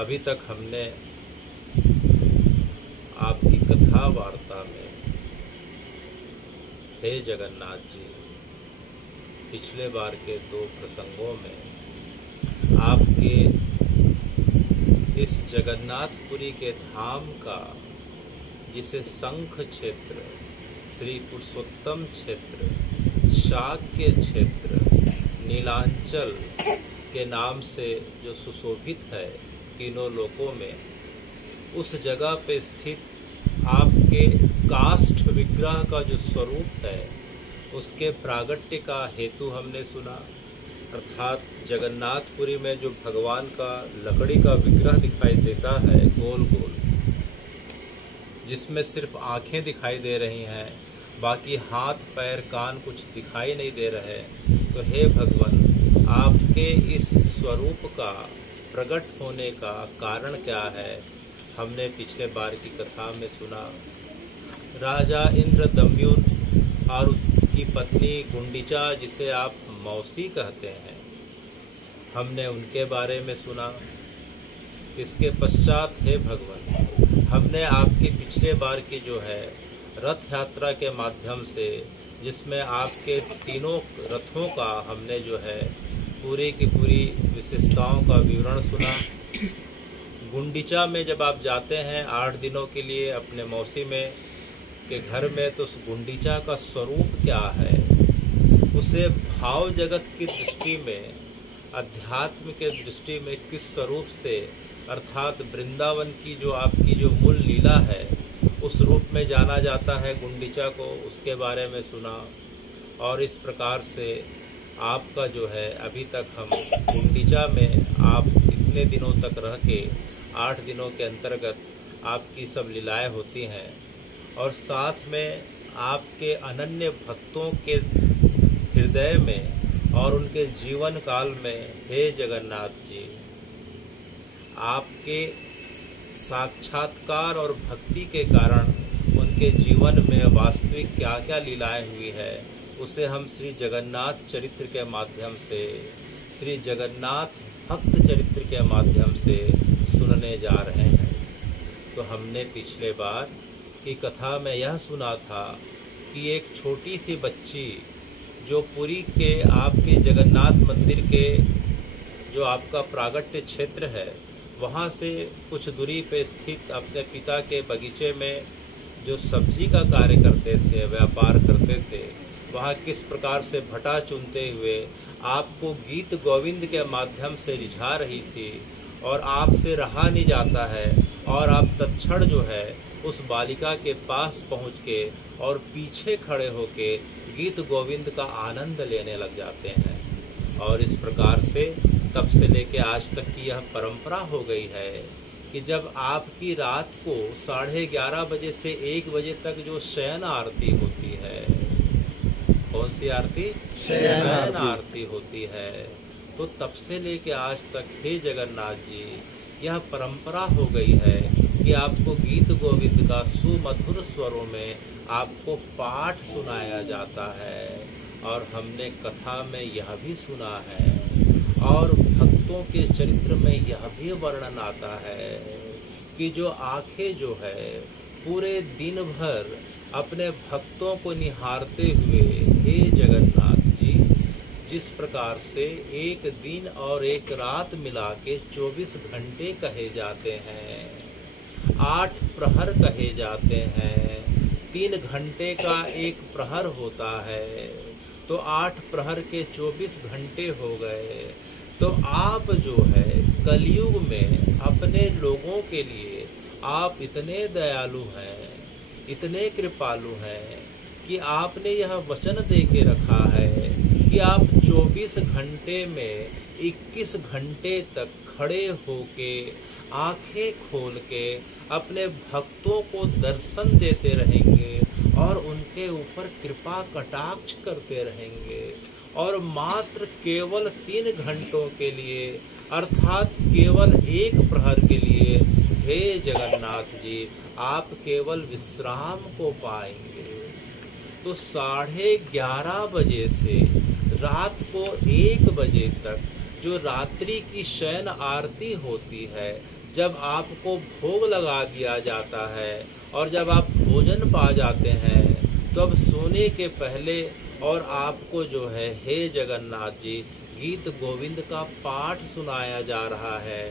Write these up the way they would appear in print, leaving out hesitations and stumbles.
अभी तक हमने आपकी कथा वार्ता में हे जगन्नाथ जी, पिछले बार के 2 प्रसंगों में आपके इस जगन्नाथपुरी के धाम का, जिसे शंख क्षेत्र, श्री पुरुषोत्तम क्षेत्र, शाक्य क्षेत्र, नीलांचल के नाम से जो सुशोभित है तीनों लोकों में, उस जगह पे स्थित आपके काष्ठ विग्रह का जो स्वरूप है उसके प्रागट्य का हेतु हमने सुना। अर्थात जगन्नाथपुरी में जो भगवान का लकड़ी का विग्रह दिखाई देता है गोल गोल, जिसमें सिर्फ आंखें दिखाई दे रही हैं, बाकी हाथ पैर कान कुछ दिखाई नहीं दे रहे, तो हे भगवान, आपके इस स्वरूप का प्रकट होने का कारण क्या है, हमने पिछले बार की कथा में सुना। राजा इंद्रदम्युन और उसकी पत्नी गुंडिचा, जिसे आप मौसी कहते हैं, हमने उनके बारे में सुना। इसके पश्चात हे भगवान, हमने आपकी पिछले बार की जो है रथ यात्रा के माध्यम से, जिसमें आपके तीनों रथों का हमने जो है पूरी की पूरी विशेषताओं का विवरण सुना। गुंडिचा में जब आप जाते हैं 8 दिनों के लिए अपने मौसी में के घर में, तो उस गुंडिचा का स्वरूप क्या है, उसे भाव जगत की दृष्टि में, अध्यात्म के दृष्टि में किस स्वरूप से, अर्थात वृंदावन की जो आपकी जो मूल लीला है उस रूप में जाना जाता है गुंडिचा को, उसके बारे में सुना। और इस प्रकार से आपका जो है अभी तक हम गुंडिचा में आप इतने दिनों तक रह के 8 दिनों के अंतर्गत आपकी सब लीलाएं होती हैं, और साथ में आपके अनन्य भक्तों के हृदय में और उनके जीवन काल में, हे जगन्नाथ जी, आपके साक्षात्कार और भक्ति के कारण उनके जीवन में वास्तविक क्या क्या लीलाएं हुई है, उसे हम श्री जगन्नाथ चरित्र के माध्यम से, श्री जगन्नाथ भक्त चरित्र के माध्यम से सुनने जा रहे हैं। तो हमने पिछले बार की कथा में यह सुना था कि एक छोटी सी बच्ची जो पुरी के आपके जगन्नाथ मंदिर के जो आपका प्रागट्य क्षेत्र है, वहाँ से कुछ दूरी पे स्थित अपने पिता के बगीचे में जो सब्जी का कार्य करते थे, व्यापार करते थे, वहाँ किस प्रकार से भटा चुनते हुए आपको गीत गोविंद के माध्यम से रिझा रही थी, और आपसे रहा नहीं जाता है, और आप तत्क्षण जो है उस बालिका के पास पहुँच के और पीछे खड़े होके गीत गोविंद का आनंद लेने लग जाते हैं। और इस प्रकार से तब से लेके आज तक की यह परंपरा हो गई है कि जब आपकी रात को 11:30 बजे से 1 बजे तक जो शयन आरती होती है, कौन सी आरती? शयन आरती होती है, तो तब से लेके आज तक हे जगन्नाथ जी, यह परंपरा हो गई है कि आपको गीत गोविंद का सुमधुर स्वरों में आपको पाठ सुनाया जाता है। और हमने कथा में यह भी सुना है, और भक्तों के चरित्र में यह भी वर्णन आता है कि जो आंखें जो है पूरे दिन भर अपने भक्तों को निहारते हुए, हे जगन्नाथ जी, जिस प्रकार से एक दिन और एक रात मिला के 24 घंटे कहे जाते हैं, 8 प्रहर कहे जाते हैं, 3 घंटे का एक प्रहर होता है, तो 8 प्रहर के 24 घंटे हो गए। तो आप जो है कलयुग में अपने लोगों के लिए आप इतने दयालु हैं, इतने कृपालु हैं कि आपने यह वचन दे के रखा है कि आप 24 घंटे में 21 घंटे तक खड़े होके आंखें खोल के अपने भक्तों को दर्शन देते रहेंगे और उनके ऊपर कृपा कटाक्ष करते रहेंगे। और मात्र केवल 3 घंटों के लिए, अर्थात केवल 1 प्रहर के लिए, हे जगन्नाथ जी, आप केवल विश्राम को पाएंगे। तो 11:30 बजे से रात को 1 बजे तक जो रात्रि की शयन आरती होती है, जब आपको भोग लगा दिया जाता है और जब आप भोजन पा जाते हैं, तो अब सोने के पहले और आपको जो है हे जगन्नाथ जी गीत गोविंद का पाठ सुनाया जा रहा है।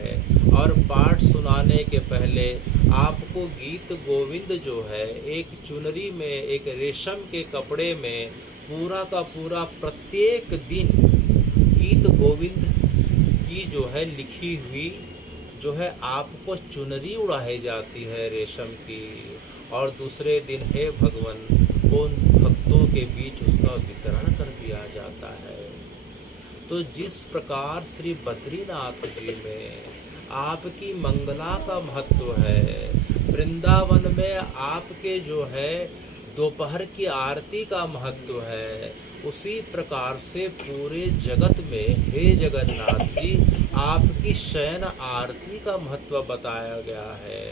और पाठ सुनाने के पहले आपको गीत गोविंद जो है एक चुनरी में, एक रेशम के कपड़े में पूरा का पूरा प्रत्येक दिन गीत गोविंद की जो है लिखी हुई जो है आपको चुनरी उड़ाई जाती है रेशम की। और दूसरे दिन हे भगवान उन भक्तों के बीच उसका वितरण कर दिया जाता है। तो जिस प्रकार श्री बद्रीनाथ जी में आपकी मंगला का महत्व है, वृंदावन में आपके जो है दोपहर की आरती का महत्व है, उसी प्रकार से पूरे जगत में हे जगन्नाथ जी आपकी शयन आरती का महत्व बताया गया है।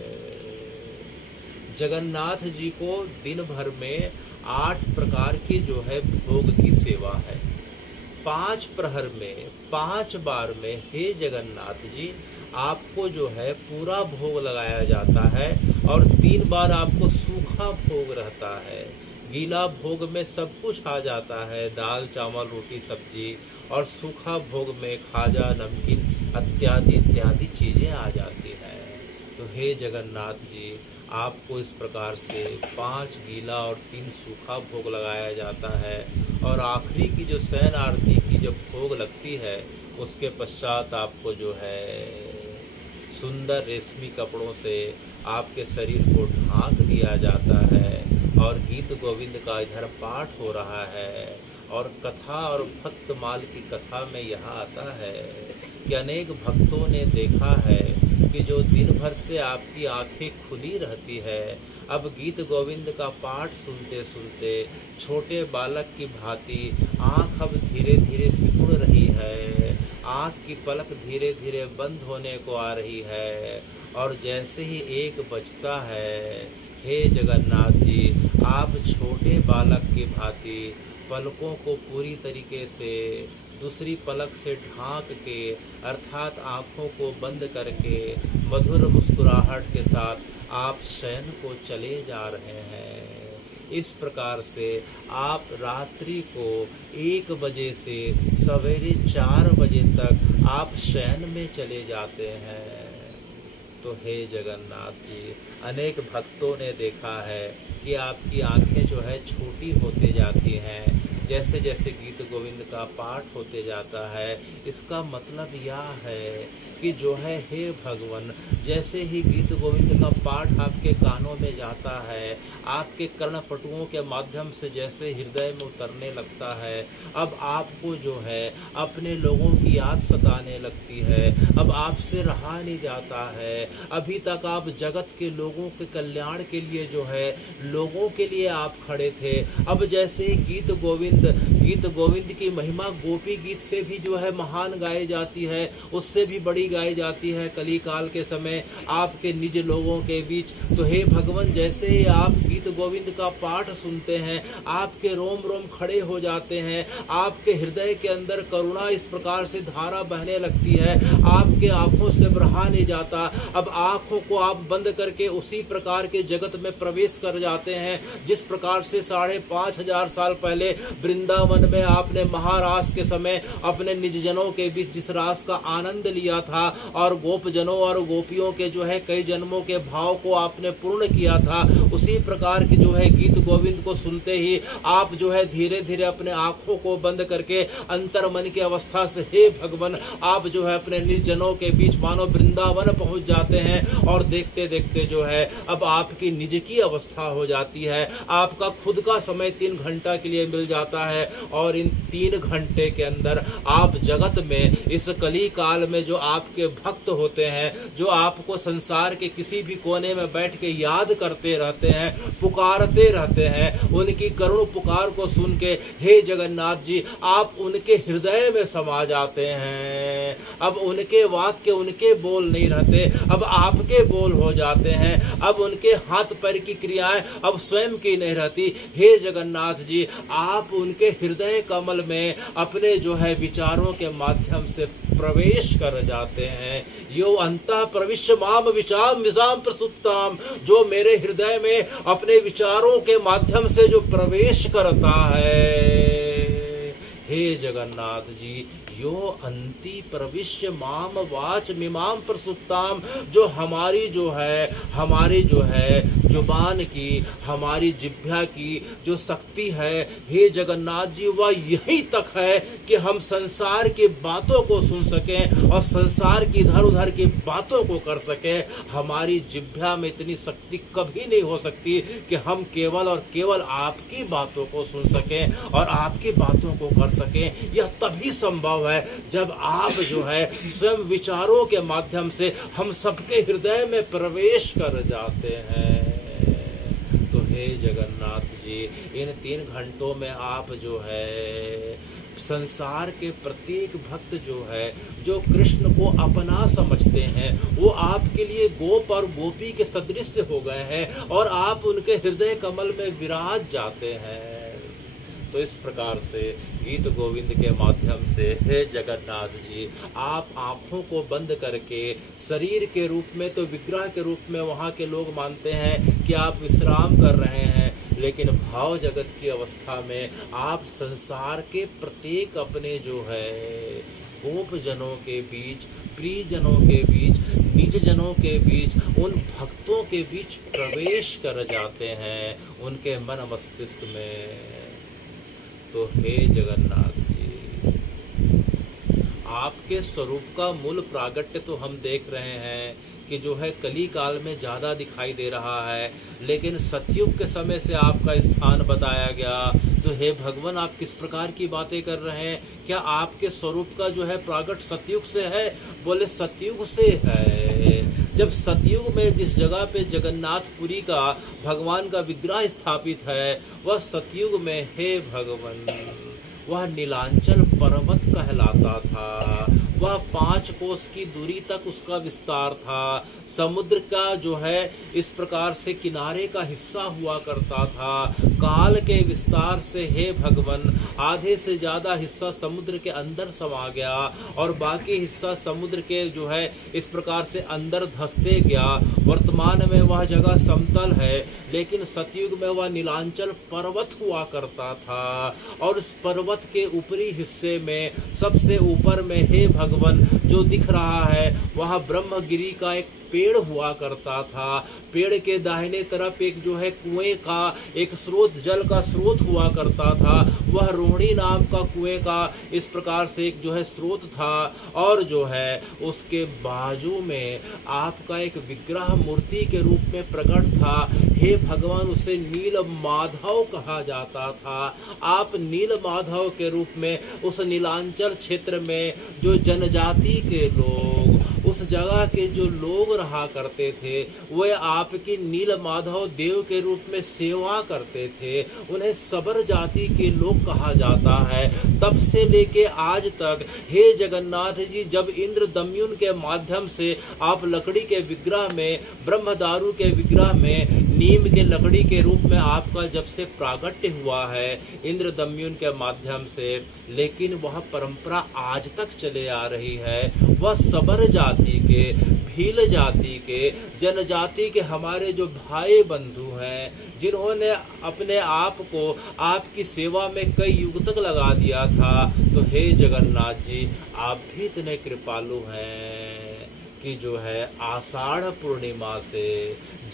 जगन्नाथ जी को दिन भर में 8 प्रकार की जो है भोग की सेवा है। 5 प्रहर में 5 बार में हे जगन्नाथ जी आपको जो है पूरा भोग लगाया जाता है और 3 बार आपको सूखा भोग रहता है। गीला भोग में सब कुछ आ जाता है, दाल चावल रोटी सब्जी, और सूखा भोग में खाजा नमकीन इत्यादि इत्यादि चीज़ें आ जाती हैं। तो हे जगन्नाथ जी आपको इस प्रकार से 5 गीला और 3 सूखा भोग लगाया जाता है। और आखिरी की जो शयन आरती की जब भोग लगती है उसके पश्चात आपको जो है सुंदर रेशमी कपड़ों से आपके शरीर को ढांक दिया जाता है और गीत गोविंद का इधर पाठ हो रहा है। और कथा और भक्त माल की कथा में यह आता है कि अनेक भक्तों ने देखा है कि जो दिन भर से आपकी आंखें खुली रहती है, अब गीत गोविंद का पाठ सुनते सुनते छोटे बालक की भांति आँख अब धीरे धीरे सिकुड़ रही है, आँख की पलक धीरे धीरे बंद होने को आ रही है। और जैसे ही 1 बजता है, हे जगन्नाथ जी आप छोटे बालक की भांति पलकों को पूरी तरीके से दूसरी पलक से ढांक के अर्थात आँखों को बंद करके मधुर मुस्कुराहट के साथ आप शयन को चले जा रहे हैं। इस प्रकार से आप रात्रि को 1 बजे से सवेरे 4 बजे तक आप शयन में चले जाते हैं। तो हे जगन्नाथ जी अनेक भक्तों ने देखा है कि आपकी आंखें जो है छोटी होते जाती हैं जैसे जैसे गीत गोविंद का पाठ होते जाता है। इसका मतलब यह है कि जो है हे भगवान जैसे ही गीत गोविंद का पाठ आपके कानों में जाता है, आपके कर्णपटुओं के माध्यम से जैसे हृदय में उतरने लगता है, अब आपको जो है अपने लोगों की याद सताने लगती है, अब आपसे रहा नहीं जाता है। अभी तक आप जगत के लोगों के कल्याण के लिए जो है लोगों के लिए आप खड़े थे, अब जैसे ही गीत गोविंद की महिमा गोपी गीत से भी जो है महान गाई जाती है, उससे भी बड़ी गाई जाती है कली काल के समय आपके निज लोगों के बीच। तो हे भगवान जैसे ही आप गीत गोविंद का पाठ सुनते हैं आपके रोम रोम खड़े हो जाते हैं, आपके हृदय के अंदर करुणा इस प्रकार से धारा बहने लगती है, आपके आंखों से रहा नहीं जाता। अब आंखों को आप बंद करके उसी प्रकार के जगत में प्रवेश कर जाते हैं जिस प्रकार से 5,500 साल पहले वृंदावन में आपने महारास के समय अपने निजजनों के बीच जिस रास का आनंद लिया था और गोपजनों और गोपियों के जो है कई जन्मों के भाव को आपने पूर्ण किया था, उसी प्रकार की जो है गीत गोविंद को सुनते ही आप जो है धीरे धीरे अपने आंखों को बंद करके अंतर मन की अवस्था से हे भगवान आप जो है अपने निजजनों के बीच मानो वृंदावन पहुंच जाते हैं। और देखते देखते जो है अब आपकी निज की अवस्था हो जाती है, आपका खुद का समय 3 घंटा के लिए मिल जाता है और इन 3 घंटे के अंदर आप जगत में इस कली काल में जो आपके भक्त होते हैं, जो आपको संसार के किसी भी कोने में बैठ के याद करते रहते हैं, पुकारते रहते हैं। उनकी करुण पुकार को सुन के हे जगन्नाथ जी आप उनके हृदय में समा जाते हैं। अब उनके वाक्य, उनके बोल नहीं रहते, अब आपके बोल हो जाते हैं। अब उनके हाथ पैर की क्रियाएं अब स्वयं की नहीं रहती। हे जगन्नाथ जी आप उनके हृदय कमल में अपने जो है विचारों के माध्यम से प्रवेश कर जाते हैं। यो अंतः प्रविश्य माम विशाम विशाम प्रसुप्ताम, जो मेरे हृदय में अपने विचारों के माध्यम से जो प्रवेश करता है। हे जगन्नाथ जी यो अंति प्रविश्य माम वाच मिमाम प्रसुप्ताम, जो हमारी जो है जुबान की, हमारी जिह्वा की जो शक्ति है हे जगन्नाथ जी वह यही तक है कि हम संसार की बातों को सुन सकें और संसार की इधर उधर की बातों को कर सकें। हमारी जिह्वा में इतनी शक्ति कभी नहीं हो सकती कि हम केवल और केवल आपकी बातों को सुन सकें और आपकी बातों को कर सकें। यह तभी संभव है जब आप जो है स्वयं विचारों के माध्यम से हम सबके हृदय में प्रवेश कर जाते हैं। तो हे जगन्नाथ जी इन 3 घंटों में आप जो है संसार के प्रत्येक भक्त जो है जो कृष्ण को अपना समझते हैं वो आपके लिए गोप और गोपी के सदृश हो गए हैं और आप उनके हृदय कमल में विराज जाते हैं। तो इस प्रकार से गीत गोविंद के माध्यम से हे जगन्नाथ जी आप आँखों को बंद करके शरीर के रूप में तो विग्रह के रूप में वहाँ के लोग मानते हैं कि आप विश्राम कर रहे हैं, लेकिन भाव जगत की अवस्था में आप संसार के प्रत्येक अपने जो है गोप जनों के बीच, प्रियजनों के बीच, निज जनों के बीच, उन भक्तों के बीच प्रवेश कर जाते हैं उनके मन मस्तिष्क में। तो हे जगन्नाथ जी आपके स्वरूप का मूल प्रागट्य तो हम देख रहे हैं कि जो है कली काल में ज़्यादा दिखाई दे रहा है, लेकिन सतयुग के समय से आपका स्थान बताया गया। तो हे भगवान आप किस प्रकार की बातें कर रहे हैं? क्या आपके स्वरूप का जो है प्रागट सतयुग से है? बोले सतयुग से है। जब सतयुग में जिस जगह पे जगन्नाथपुरी का भगवान का विग्रह स्थापित है वह सतयुग में हे भगवान वह नीलांचल पर्वत कहलाता था। वह 5 कोस की दूरी तक उसका विस्तार था। समुद्र का जो है इस प्रकार से किनारे का हिस्सा हुआ करता था। काल के विस्तार से हे भगवान आधे से ज़्यादा हिस्सा समुद्र के अंदर समा गया और बाकी हिस्सा समुद्र के जो है इस प्रकार से अंदर धंसते गया। वर्तमान में वह जगह समतल है, लेकिन सतयुग में वह नीलांचल पर्वत हुआ करता था और उस पर्वत के ऊपरी हिस्से में सबसे ऊपर में हे भगवान जो दिख रहा है वह ब्रह्मगिरी का एक पेड़ हुआ करता था। पेड़ के दाहिने तरफ एक जो है कुएं का एक स्रोत, जल का स्रोत हुआ करता था। वह रोहिणी नाम का कुएं का इस प्रकार से एक जो है स्रोत था और जो है उसके बाजू में आपका एक विग्रह मूर्ति के रूप में प्रकट था। हे भगवान उसे नील माधव कहा जाता था। आप नील माधव के रूप में उस नीलांचल क्षेत्र में जो जनजाति के लोग, उस जगह के जो लोग रहा करते थे वे आपकी नील माधव देव के रूप में सेवा करते थे। उन्हें सबर जाति के लोग कहा जाता है। तब से लेके आज तक हे जगन्नाथ जी जब इंद्र दमयुन के माध्यम से आप लकड़ी के विग्रह में, ब्रह्मदारू के विग्रह में, नीम के लकड़ी के रूप में आपका जब से प्रागट्य हुआ है इंद्र दमयुन के माध्यम से, लेकिन वह परंपरा आज तक चले आ रही है। वह सबर जाति के, भील जाति के, जनजाति के हमारे जो भाई बंधु हैं जिन्होंने अपने आप को आपकी सेवा में कई युग तक लगा दिया था। तो हे जगन्नाथ जी आप भी इतने कृपालु हैं कि जो है आषाढ़ पूर्णिमा से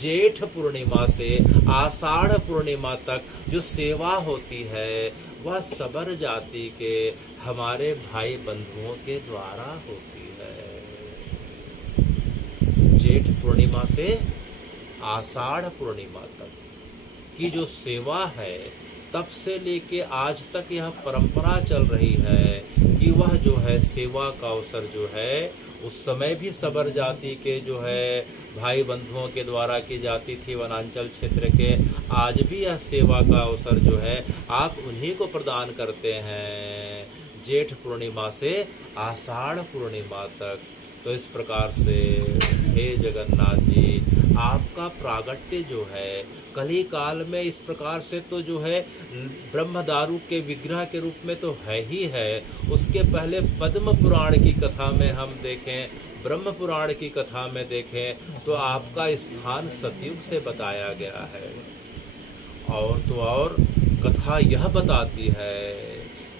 जेठ पूर्णिमा से आषाढ़ पूर्णिमा तक जो सेवा होती है वह सबर जाति के हमारे भाई बंधुओं के द्वारा होती है। जेठ पूर्णिमा से आषाढ़ पूर्णिमा तक की जो सेवा है तब से लेके आज तक यह परंपरा चल रही है कि कि वह जो है सेवा का अवसर जो है उस समय भी सबर जाति के जो है भाई बंधुओं के द्वारा की जाती थी वनांचल क्षेत्र के। आज भी यह सेवा का अवसर जो है आप उन्हीं को प्रदान करते हैं, जेठ पूर्णिमा से आषाढ़ पूर्णिमा तक। तो इस प्रकार से हे जगन्नाथ जी, आपका प्रागट्य जो है कली काल में इस प्रकार से तो जो है ब्रह्मदारू के विग्रह के रूप में तो है ही है। उसके पहले पद्म पुराण की कथा में हम देखें, ब्रह्म पुराण की कथा में देखें तो आपका स्थान सतयुग से बताया गया है। और तो और कथा यह बताती है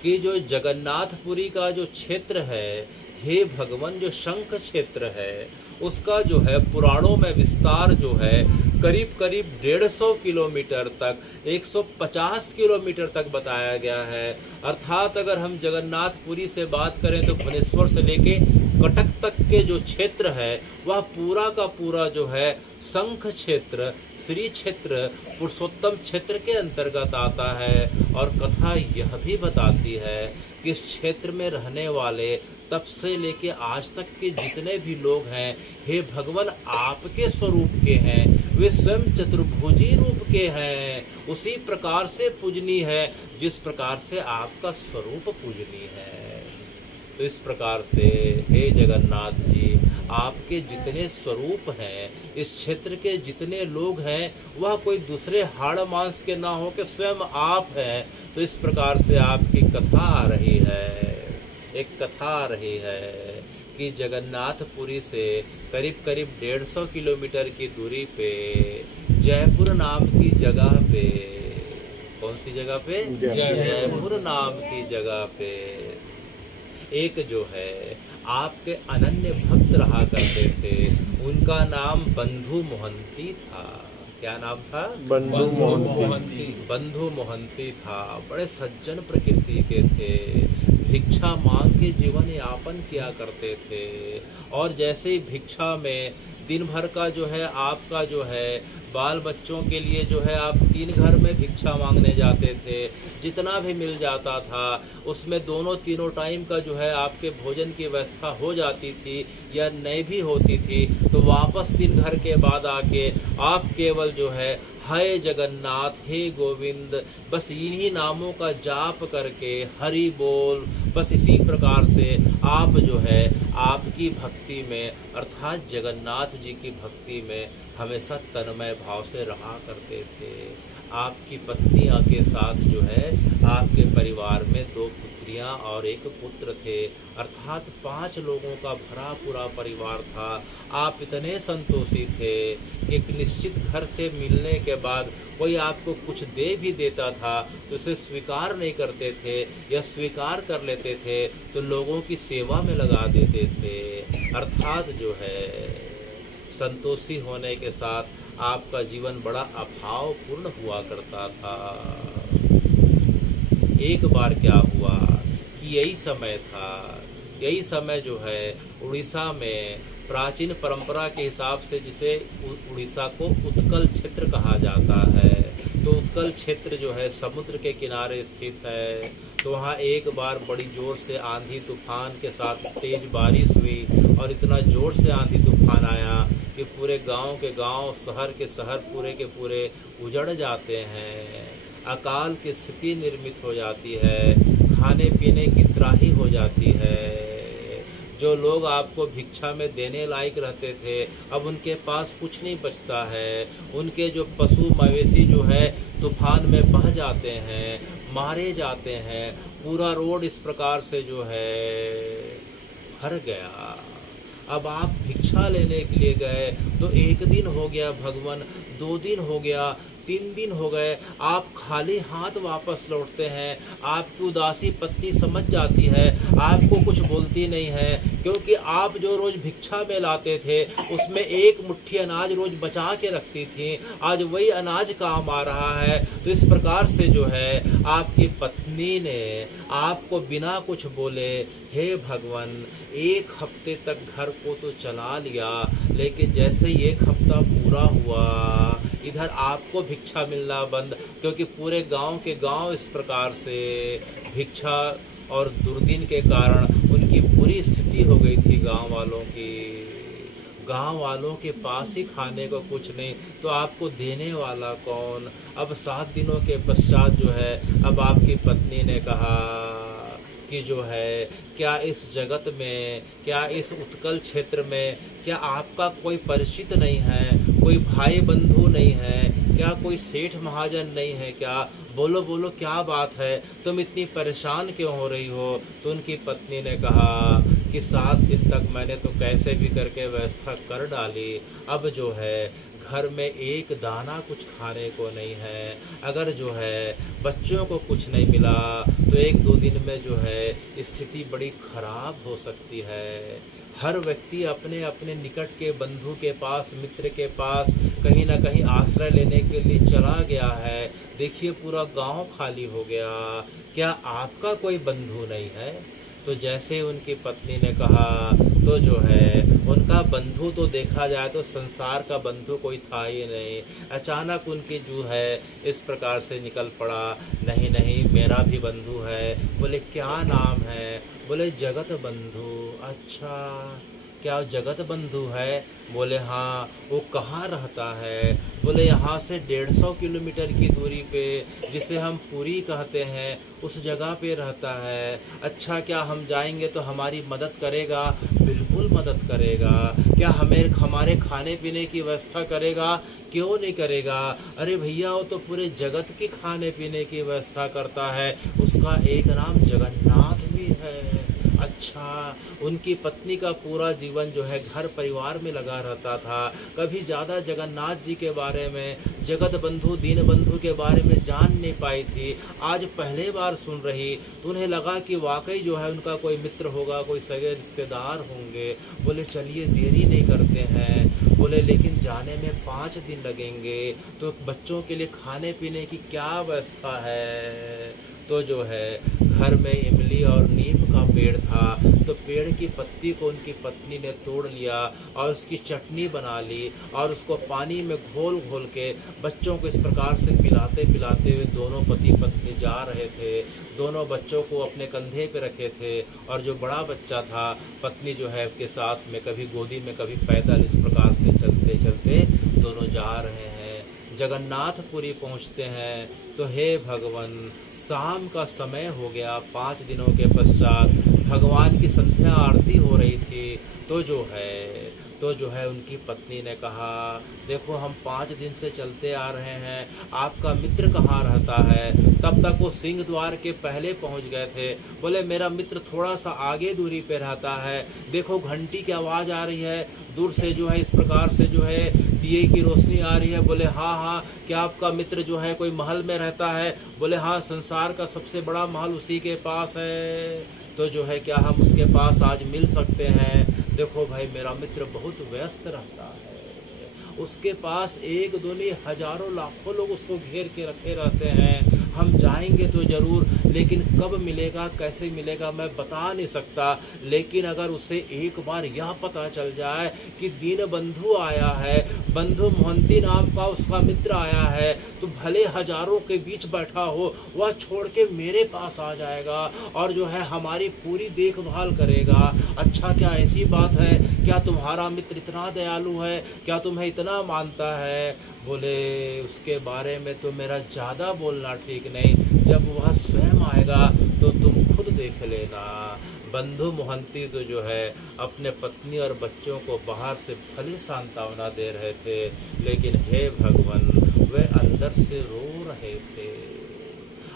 कि जो जगन्नाथपुरी का जो क्षेत्र है, हे भगवान, जो शंख क्षेत्र है उसका जो है पुराणों में विस्तार जो है करीब करीब 150 किलोमीटर तक, 150 किलोमीटर तक बताया गया है। अर्थात अगर हम जगन्नाथपुरी से बात करें तो भुवनेश्वर से लेके कटक तक के जो क्षेत्र है वह पूरा का पूरा जो है शंख क्षेत्र, श्री क्षेत्र, पुरुषोत्तम क्षेत्र के अंतर्गत आता है। और कथा यह भी बताती है कि इस क्षेत्र में रहने वाले तब से लेके आज तक के जितने भी लोग हैं, हे भगवान, आपके स्वरूप के हैं, वे स्वयं चतुर्भुजी रूप के हैं, उसी प्रकार से पूजनीय है जिस प्रकार से आपका स्वरूप पूजनीय है। तो इस प्रकार से हे जगन्नाथ जी, आपके जितने स्वरूप हैं, इस क्षेत्र के जितने लोग हैं, वह कोई दूसरे हाड़ मांस के ना हो के स्वयं आप हैं। तो इस प्रकार से आपकी कथा आ रही है, एक कथा आ रही है कि जगन्नाथपुरी से करीब करीब 150 किलोमीटर की दूरी पे जयपुर नाम की जगह पे, कौन सी जगह पे? जयपुर नाम की जगह पे एक जो है आपके अनन्य भक्त रहा करते थे, उनका नाम बंधु मोहंती था। क्या नाम था? बंधु मोहंती। बंधु मोहंती था। बड़े सज्जन प्रकृति के थे, भिक्षा मांग के जीवन यापन किया करते थे। और जैसे ही भिक्षा में दिन भर का जो है आपका जो है बाल बच्चों के लिए जो है आप 3 घर में भिक्षा मांगने जाते थे, जितना भी मिल जाता था उसमें तीनों टाइम का जो है आपके भोजन की व्यवस्था हो जाती थी या नहीं भी होती थी, तो वापस 3 घर के बाद आके आप केवल जो है हाय जगन्नाथ, हे गोविंद, बस इन्हीं नामों का जाप करके हरि बोल, बस इसी प्रकार से आप जो है आपकी भक्ति में अर्थात जगन्नाथ जी की भक्ति में हमेशा तन्मय भाव से रहा करते थे। आपकी पत्नियां के साथ जो है आपके परिवार में 2 पुत्रियां और 1 पुत्र थे, अर्थात 5 लोगों का भरा पूरा परिवार था। आप इतने संतोषी थे कि एक निश्चित घर से मिलने के बाद कोई आपको कुछ दे भी देता था तो उसे स्वीकार नहीं करते थे, या स्वीकार कर लेते थे तो लोगों की सेवा में लगा देते थे। अर्थात जो है संतोषी होने के साथ आपका जीवन बड़ा अभावपूर्ण हुआ करता था। एक बार क्या हुआ कि यही समय जो है उड़ीसा में प्राचीन परंपरा के हिसाब से जिसे उड़ीसा को उत्कल क्षेत्र कहा जाता है, तो उत्कल क्षेत्र जो है समुद्र के किनारे स्थित है। तो वहाँ एक बार बड़ी जोर से आंधी तूफान के साथ तेज बारिश हुई और इतना जोर से आंधी तूफान आया कि पूरे गांव के गांव, शहर के शहर पूरे के पूरे उजड़ जाते हैं। अकाल की स्थिति निर्मित हो जाती है, खाने पीने की त्राही हो जाती है। जो लोग आपको भिक्षा में देने लायक रहते थे अब उनके पास कुछ नहीं बचता है। उनके जो पशु मवेशी जो है तूफान में बह जाते हैं, मारे जाते हैं। पूरा रोड इस प्रकार से जो है भर गया। अब आप भिक्षा लेने के लिए गए तो 1 दिन हो गया भगवान, 2 दिन हो गया, 3 दिन हो गए, आप खाली हाथ वापस लौटते हैं। आपकी उदासी पत्नी समझ जाती है, आपको कुछ बोलती नहीं है, क्योंकि आप जो रोज भिक्षा में लाते थे उसमें 1 मुट्ठी अनाज रोज बचा के रखती थी, आज वही अनाज काम आ रहा है। तो इस प्रकार से जो है आपकी पत्नी ने आपको बिना कुछ बोले, हे भगवान, 1 हफ्ते तक घर को तो चला लिया, लेकिन जैसे ही 1 हफ्ता पूरा हुआ इधर आपको भिक्षा मिलना बंद, क्योंकि पूरे गांव के गांव इस प्रकार से भिक्षा और दुर्दिन के कारण उनकी बुरी स्थिति हो गई थी गांव वालों की। गांव वालों के पास ही खाने को कुछ नहीं, तो आपको देने वाला कौन। अब 7 दिनों के पश्चात जो है, अब आपकी पत्नी ने कहा कि जो है, क्या इस जगत में, क्या इस उत्कल क्षेत्र में, क्या आपका कोई परिचित नहीं है, कोई भाई बंधु नहीं है, क्या कोई सेठ महाजन नहीं है क्या? बोलो बोलो क्या बात है, तुम इतनी परेशान क्यों हो रही हो? तो उनकी पत्नी ने कहा कि 7 दिन तक मैंने तो कैसे भी करके व्यवस्था कर डाली, अब जो है घर में एक दाना कुछ खाने को नहीं है। अगर जो है बच्चों को कुछ नहीं मिला तो 1-2 दिन में जो है स्थिति बड़ी खराब हो सकती है। हर व्यक्ति अपने अपने निकट के बंधु के पास, मित्र के पास कहीं ना कहीं आश्रय लेने के लिए चला गया है। देखिए पूरा गांव खाली हो गया, क्या आपका कोई बंधु नहीं है? तो जैसे उनकी पत्नी ने कहा, तो जो है उनका बंधु तो देखा जाए तो संसार का बंधु कोई था ही नहीं। अचानक उनकी जो है इस प्रकार से निकल पड़ा, नहीं नहीं मेरा भी बंधु है। बोले क्या नाम है? बोले जगत बंधु। अच्छा, क्या जगत बंधु है? बोले हाँ। वो कहाँ रहता है? बोले यहाँ से 150 किलोमीटर की दूरी पे, जिसे हम पुरी कहते हैं, उस जगह पे रहता है। अच्छा, क्या हम जाएंगे तो हमारी मदद करेगा? बिल्कुल मदद करेगा। क्या हमारे खाने पीने की व्यवस्था करेगा? क्यों नहीं करेगा? अरे भैया वो तो पूरे जगत की खाने पीने की व्यवस्था करता है, उसका एक नाम जगन्नाथ भी है। अच्छा, उनकी पत्नी का पूरा जीवन जो है घर परिवार में लगा रहता था, कभी ज़्यादा जगन्नाथ जी के बारे में, जगत बंधु दीन बंधु के बारे में जान नहीं पाई थी। आज पहले बार सुन रही तो उन्हें लगा कि वाकई जो है उनका कोई मित्र होगा, कोई सगे रिश्तेदार होंगे। बोले चलिए देरी नहीं करते हैं। बोले लेकिन जाने में 5 दिन लगेंगे, तो बच्चों के लिए खाने पीने की क्या व्यवस्था है? तो जो है घर में इमली और नीम का पेड़ था, तो पेड़ की पत्ती को उनकी पत्नी ने तोड़ लिया और उसकी चटनी बना ली और उसको पानी में घोल घोल के बच्चों को इस प्रकार से पिलाते पिलाते हुए दोनों पति पत्नी जा रहे थे। दोनों बच्चों को अपने कंधे पे रखे थे और जो बड़ा बच्चा था, पत्नी जो है उसके साथ में कभी गोदी में कभी पैदल इस प्रकार से चलते चलते दोनों जा रहे हैं। जगन्नाथपुरी पहुँचते हैं तो हे भगवान, शाम का समय हो गया। 5 दिनों के पश्चात भगवान की संध्या आरती हो रही थी। तो जो है उनकी पत्नी ने कहा, देखो हम 5 दिन से चलते आ रहे हैं, आपका मित्र कहाँ रहता है? तब तक वो सिंह द्वार के पहले पहुंच गए थे। बोले मेरा मित्र थोड़ा सा आगे दूरी पे रहता है, देखो घंटी की आवाज़ आ रही है, दूर से जो है इस प्रकार से जो है दिए की रोशनी आ रही है। बोले हाँ हाँ, क्या आपका मित्र जो है कोई महल में रहता है? बोले हाँ, संसार का सबसे बड़ा महल उसी के पास है। तो जो है क्या हम उसके पास आज मिल सकते हैं? देखो भाई, मेरा मित्र बहुत व्यस्त रहता है, उसके पास 1-2 नहीं हजारों लाखों लोग उसको घेर के रखे रहते हैं। हम जाएंगे तो ज़रूर, लेकिन कब मिलेगा, कैसे मिलेगा मैं बता नहीं सकता। लेकिन अगर उसे एक बार यह पता चल जाए कि दीन बंधु आया है, बंधु मोहंती नाम का उसका मित्र आया है, तो भले हजारों के बीच बैठा हो, वह छोड़ के मेरे पास आ जाएगा और जो है हमारी पूरी देखभाल करेगा। अच्छा, क्या ऐसी बात है? क्या तुम्हारा मित्र इतना दयालु है? क्या तुम्हें इतना मानता है? बोले उसके बारे में तो मेरा ज़्यादा बोलना ठीक नहीं, जब वह स्वयं आएगा तो तुम खुद देख लेना। बंधु मोहंती तो जो है अपने पत्नी और बच्चों को बाहर से भले सांत्वना दे रहे थे, लेकिन हे भगवान, वे अंदर से रो रहे थे।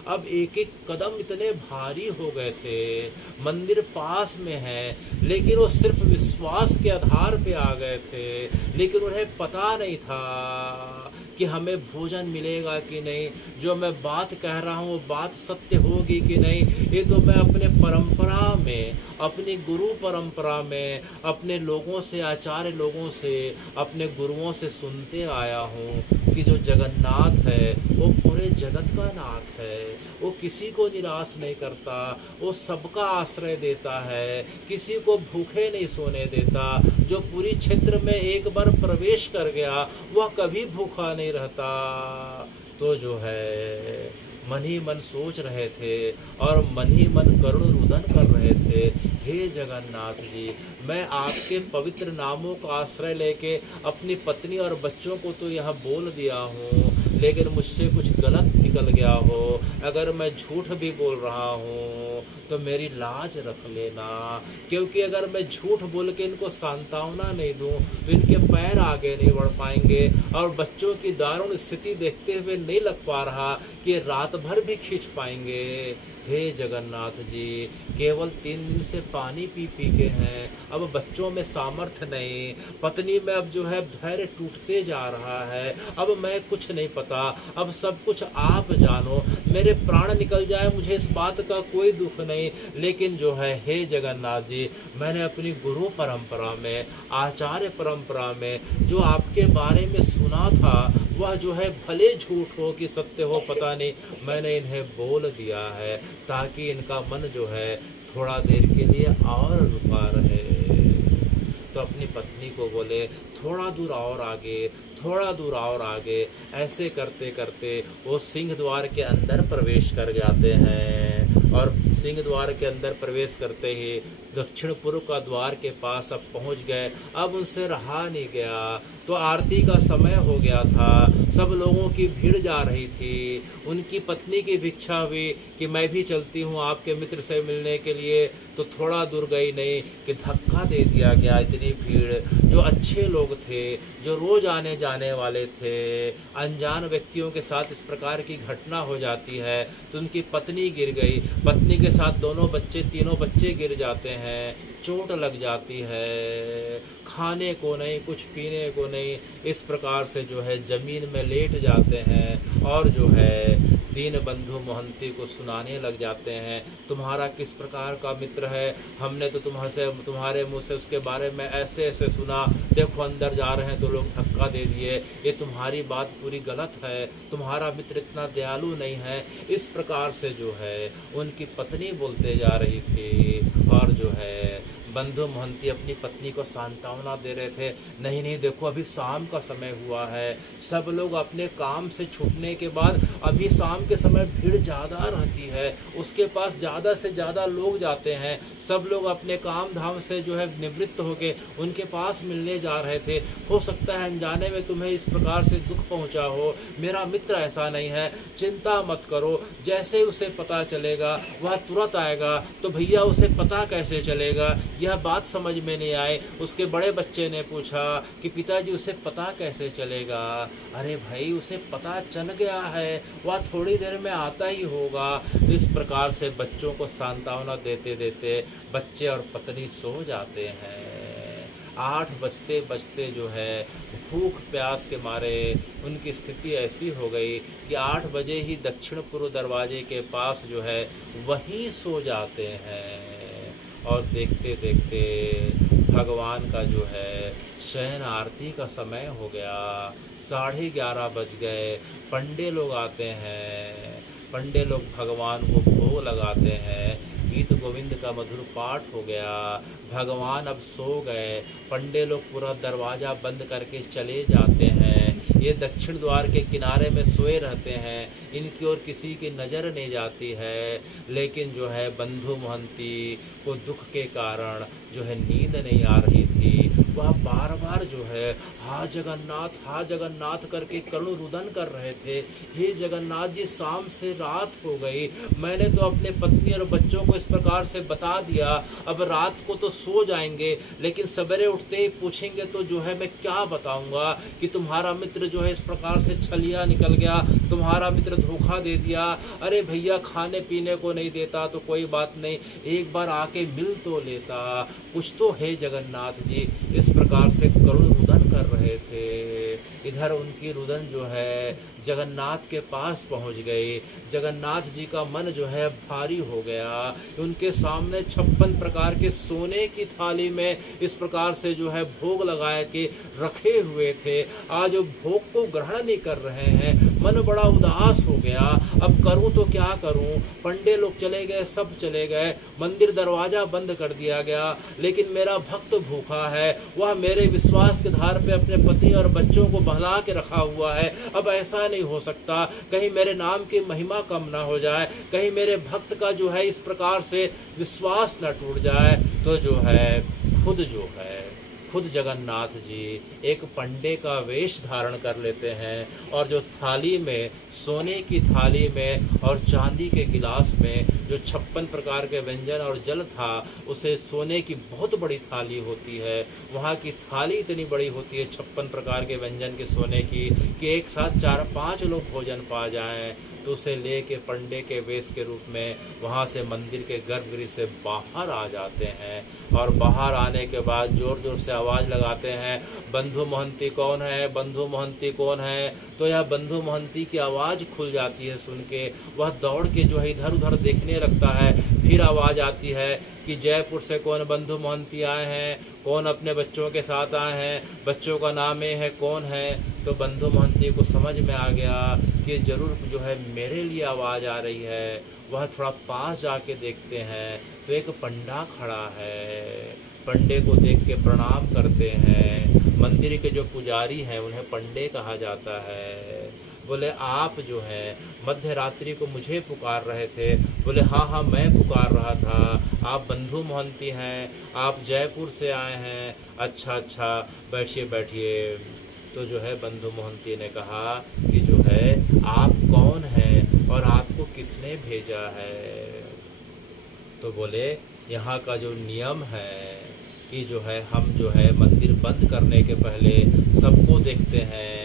अब एक एक कदम इतने भारी हो गए थे। मंदिर पास में है, लेकिन वो सिर्फ विश्वास के आधार पे आ गए थे, लेकिन उन्हें पता नहीं था कि हमें भोजन मिलेगा कि नहीं, जो मैं बात कह रहा हूँ वो बात सत्य होगी कि नहीं। ये तो मैं अपने परंपरा में, अपनी गुरु परंपरा में, अपने लोगों से, आचार्य लोगों से, अपने गुरुओं से सुनते आया हूँ कि जो जगन्नाथ है वो पूरे जगत का नाथ है। वो किसी को निराश नहीं करता, वो सबका आश्रय देता है, किसी को भूखे नहीं सोने देता। जो पूरी क्षेत्र में एक बार प्रवेश कर गया वह कभी भूखा नहीं रहता। तो जो है मन ही मन सोच रहे थे और मन ही मन करुण रुदन कर रहे थे। हे जगन्नाथ जी, मैं आपके पवित्र नामों का आश्रय लेके अपनी पत्नी और बच्चों को तो यह बोल दिया हूँ, लेकिन मुझसे कुछ गलत निकल गया हो, अगर मैं झूठ भी बोल रहा हूँ तो मेरी लाज रख लेना, क्योंकि अगर मैं झूठ बोल के इनको सांत्वना नहीं दूँ तो इनके पैर आगे नहीं बढ़ पाएंगे। और बच्चों की दारुण स्थिति देखते हुए नहीं लग पा रहा कि रात भर भी खींच पाएंगे। हे जगन्नाथ जी, केवल 3 दिन से पानी पी पी के हैं, अब बच्चों में सामर्थ्य नहीं, पत्नी में अब जो है धैर्य टूटते जा रहा है, अब मैं कुछ नहीं पता, अब सब कुछ आप जानो, मेरे प्राण निकल जाए मुझे इस बात का कोई दुख नहीं, लेकिन जो है हे जगन्नाथ जी, मैंने अपनी गुरु परंपरा में, आचार्य परंपरा में जो आपके बारे में सुना था वह जो है भले झूठ हो कि सत्य हो पता नहीं, मैंने इन्हें बोल दिया है ताकि इनका मन जो है थोड़ा देर के लिए और रुका रहे। तो अपनी पत्नी को बोले थोड़ा दूर और आगे, थोड़ा दूर और आगे। ऐसे करते करते वो सिंह द्वार के अंदर प्रवेश कर जाते हैं और सिंह द्वार के अंदर प्रवेश करते ही दक्षिण पूर्व का द्वार के पास अब पहुंच गए। अब उनसे रहा नहीं गया, तो आरती का समय हो गया था, सब लोगों की भीड़ जा रही थी। उनकी पत्नी की भिक्षा हुई कि मैं भी चलती हूँ आपके मित्र से मिलने के लिए, तो थोड़ा दूर गई नहीं कि धक्का दे दिया गया। इतनी भीड़, जो अच्छे लोग थे, जो रोज आने जाने वाले थे, अनजान व्यक्तियों के साथ इस प्रकार की घटना हो जाती है। तो उनकी पत्नी गिर गई, पत्नी के साथ दोनों बच्चे, तीनों बच्चे गिर जाते हैं, चोट लग जाती है, खाने को नहीं, कुछ पीने को नहीं, इस प्रकार से जो है जमीन में लेट जाते हैं और जो है दीन बंधु मोहंती को सुनाने लग जाते हैं, तुम्हारा किस प्रकार का मित्र है, हमने तो तुम्हारे मुंह से उसके बारे में ऐसे ऐसे सुना, देखो अंदर जा रहे हैं तो लोग धक्का दे दिए, ये तुम्हारी बात पूरी गलत है, तुम्हारा मित्र इतना दयालु नहीं है। इस प्रकार से जो है उनकी पत्नी बोलते जा रही थी और जो है बंधु मोहंती अपनी पत्नी को सांत्वना दे रहे थे, नहीं नहीं देखो अभी शाम का समय हुआ है, सब लोग अपने काम से छूटने के बाद अभी शाम के समय भीड़ ज़्यादा रहती है, उसके पास ज़्यादा से ज़्यादा लोग जाते हैं, सब लोग अपने काम धाम से जो है निवृत्त होके उनके पास मिलने जा रहे थे, हो सकता है अनजाने में तुम्हें इस प्रकार से दुख पहुंचा हो, मेरा मित्र ऐसा नहीं है, चिंता मत करो, जैसे उसे पता चलेगा वह तुरंत आएगा। तो भैया उसे पता कैसे चलेगा, यह बात समझ में नहीं आए। उसके बड़े बच्चे ने पूछा कि पिताजी उसे पता कैसे चलेगा। अरे भाई उसे पता चल गया है, वह थोड़ी देर में आता ही होगा। तो इस प्रकार से बच्चों को सांत्वना देते देते बच्चे और पत्नी सो जाते हैं। 8 बजते बजते जो है भूख प्यास के मारे उनकी स्थिति ऐसी हो गई कि 8 बजे ही दक्षिण पूर्व दरवाजे के पास जो है वहीं सो जाते हैं। और देखते देखते भगवान का जो है शयन आरती का समय हो गया, 11:30 बज गए। पंडे लोग आते हैं, पंडे लोग भगवान को भोग लगाते हैं, गीत गोविंद का मधुर पाठ हो गया, भगवान अब सो गए। पंडे लोग पूरा दरवाज़ा बंद करके चले जाते हैं, ये दक्षिण द्वार के किनारे में सोए रहते हैं, इनकी ओर किसी की नज़र नहीं जाती है। लेकिन जो है बंधु मोहंती को दुख के कारण जो है नींद नहीं आ रही थी, वह बार बार जो है हा जगन्नाथ करके करुण रुदन कर रहे थे। हे जगन्नाथ जी, शाम से रात हो गई, मैंने तो अपने पत्नी और बच्चों को इस प्रकार से बता दिया, अब रात को तो सो जाएंगे, लेकिन सवेरे उठते ही पूछेंगे तो जो है मैं क्या बताऊंगा कि तुम्हारा मित्र जो है इस प्रकार से छलिया निकल गया, तुम्हारा मित्र धोखा दे दिया। अरे भैया खाने पीने को नहीं देता तो कोई बात नहीं, एक बार आके मिल तो लेता, कुछ तो है जगन्नाथ जी। इस प्रकार से करुण रुदन कर रहे थे। इधर उनकी रुदन जो है जगन्नाथ के पास पहुंच गई। जगन्नाथ जी का मन जो है भारी हो गया। उनके सामने 56 प्रकार के सोने की थाली में इस प्रकार से जो है भोग लगाए के रखे हुए थे। आज वो भोग को ग्रहण नहीं कर रहे हैं, मन बड़ा उदास हो गया। अब करूं तो क्या करूं, पंडे लोग चले गए, सब चले गए, मंदिर दरवाजा बंद कर दिया गया, लेकिन मेरा भक्त भूखा है, वह मेरे विश्वास के धार पे अपने पति और बच्चों को बहला के रखा हुआ है। अब ऐसा नहीं हो सकता, कहीं मेरे नाम की महिमा कम ना हो जाए, कहीं मेरे भक्त का जो है इस प्रकार से विश्वास न टूट जाए। तो जो है खुद जगन्नाथ जी एक पंडे का वेश धारण कर लेते हैं, और जो थाली में, सोने की थाली में और चांदी के गिलास में जो 56 प्रकार के व्यंजन और जल था, उसे सोने की बहुत बड़ी थाली होती है, वहाँ की थाली इतनी बड़ी होती है 56 प्रकार के व्यंजन के सोने की, कि एक साथ 4-5 लोग भोजन पा जाएं। तो उसे लेके पंडे के वेश के रूप में वहाँ से मंदिर के गर्भगृह से बाहर आ जाते हैं, और बाहर आने के बाद जोर जोर से आवाज़ लगाते हैं, बंधु महंती कौन है, बंधु महंती कौन है। तो यह बंधु महंती की आवाज़ खुल जाती है, सुन के वह दौड़ के जो है इधर उधर देखने लगता है। फिर आवाज़ आती है कि जयपुर से कौन बंधु महंती आए हैं, कौन अपने बच्चों के साथ आए हैं, बच्चों का नाम ये है, कौन है। तो बंधु महंती को समझ में आ गया कि जरूर जो है मेरे लिए आवाज़ आ रही है। वह थोड़ा पास जाके देखते हैं तो एक पंडा खड़ा है, पंडे को देख के प्रणाम करते हैं। मंदिर के जो पुजारी हैं उन्हें पंडे कहा जाता है। बोले आप जो है मध्य रात्रि को मुझे पुकार रहे थे। बोले हाँ मैं पुकार रहा था, आप बंधु महंती हैं, आप जयपुर से आए हैं। अच्छा बैठिए। तो जो है बंधु महंती ने कहा कि जो है आप कौन हैं और आपको किसने भेजा है। तो बोले यहाँ का जो नियम है कि जो है हम जो है मंदिर बंद करने के पहले सबको देखते हैं।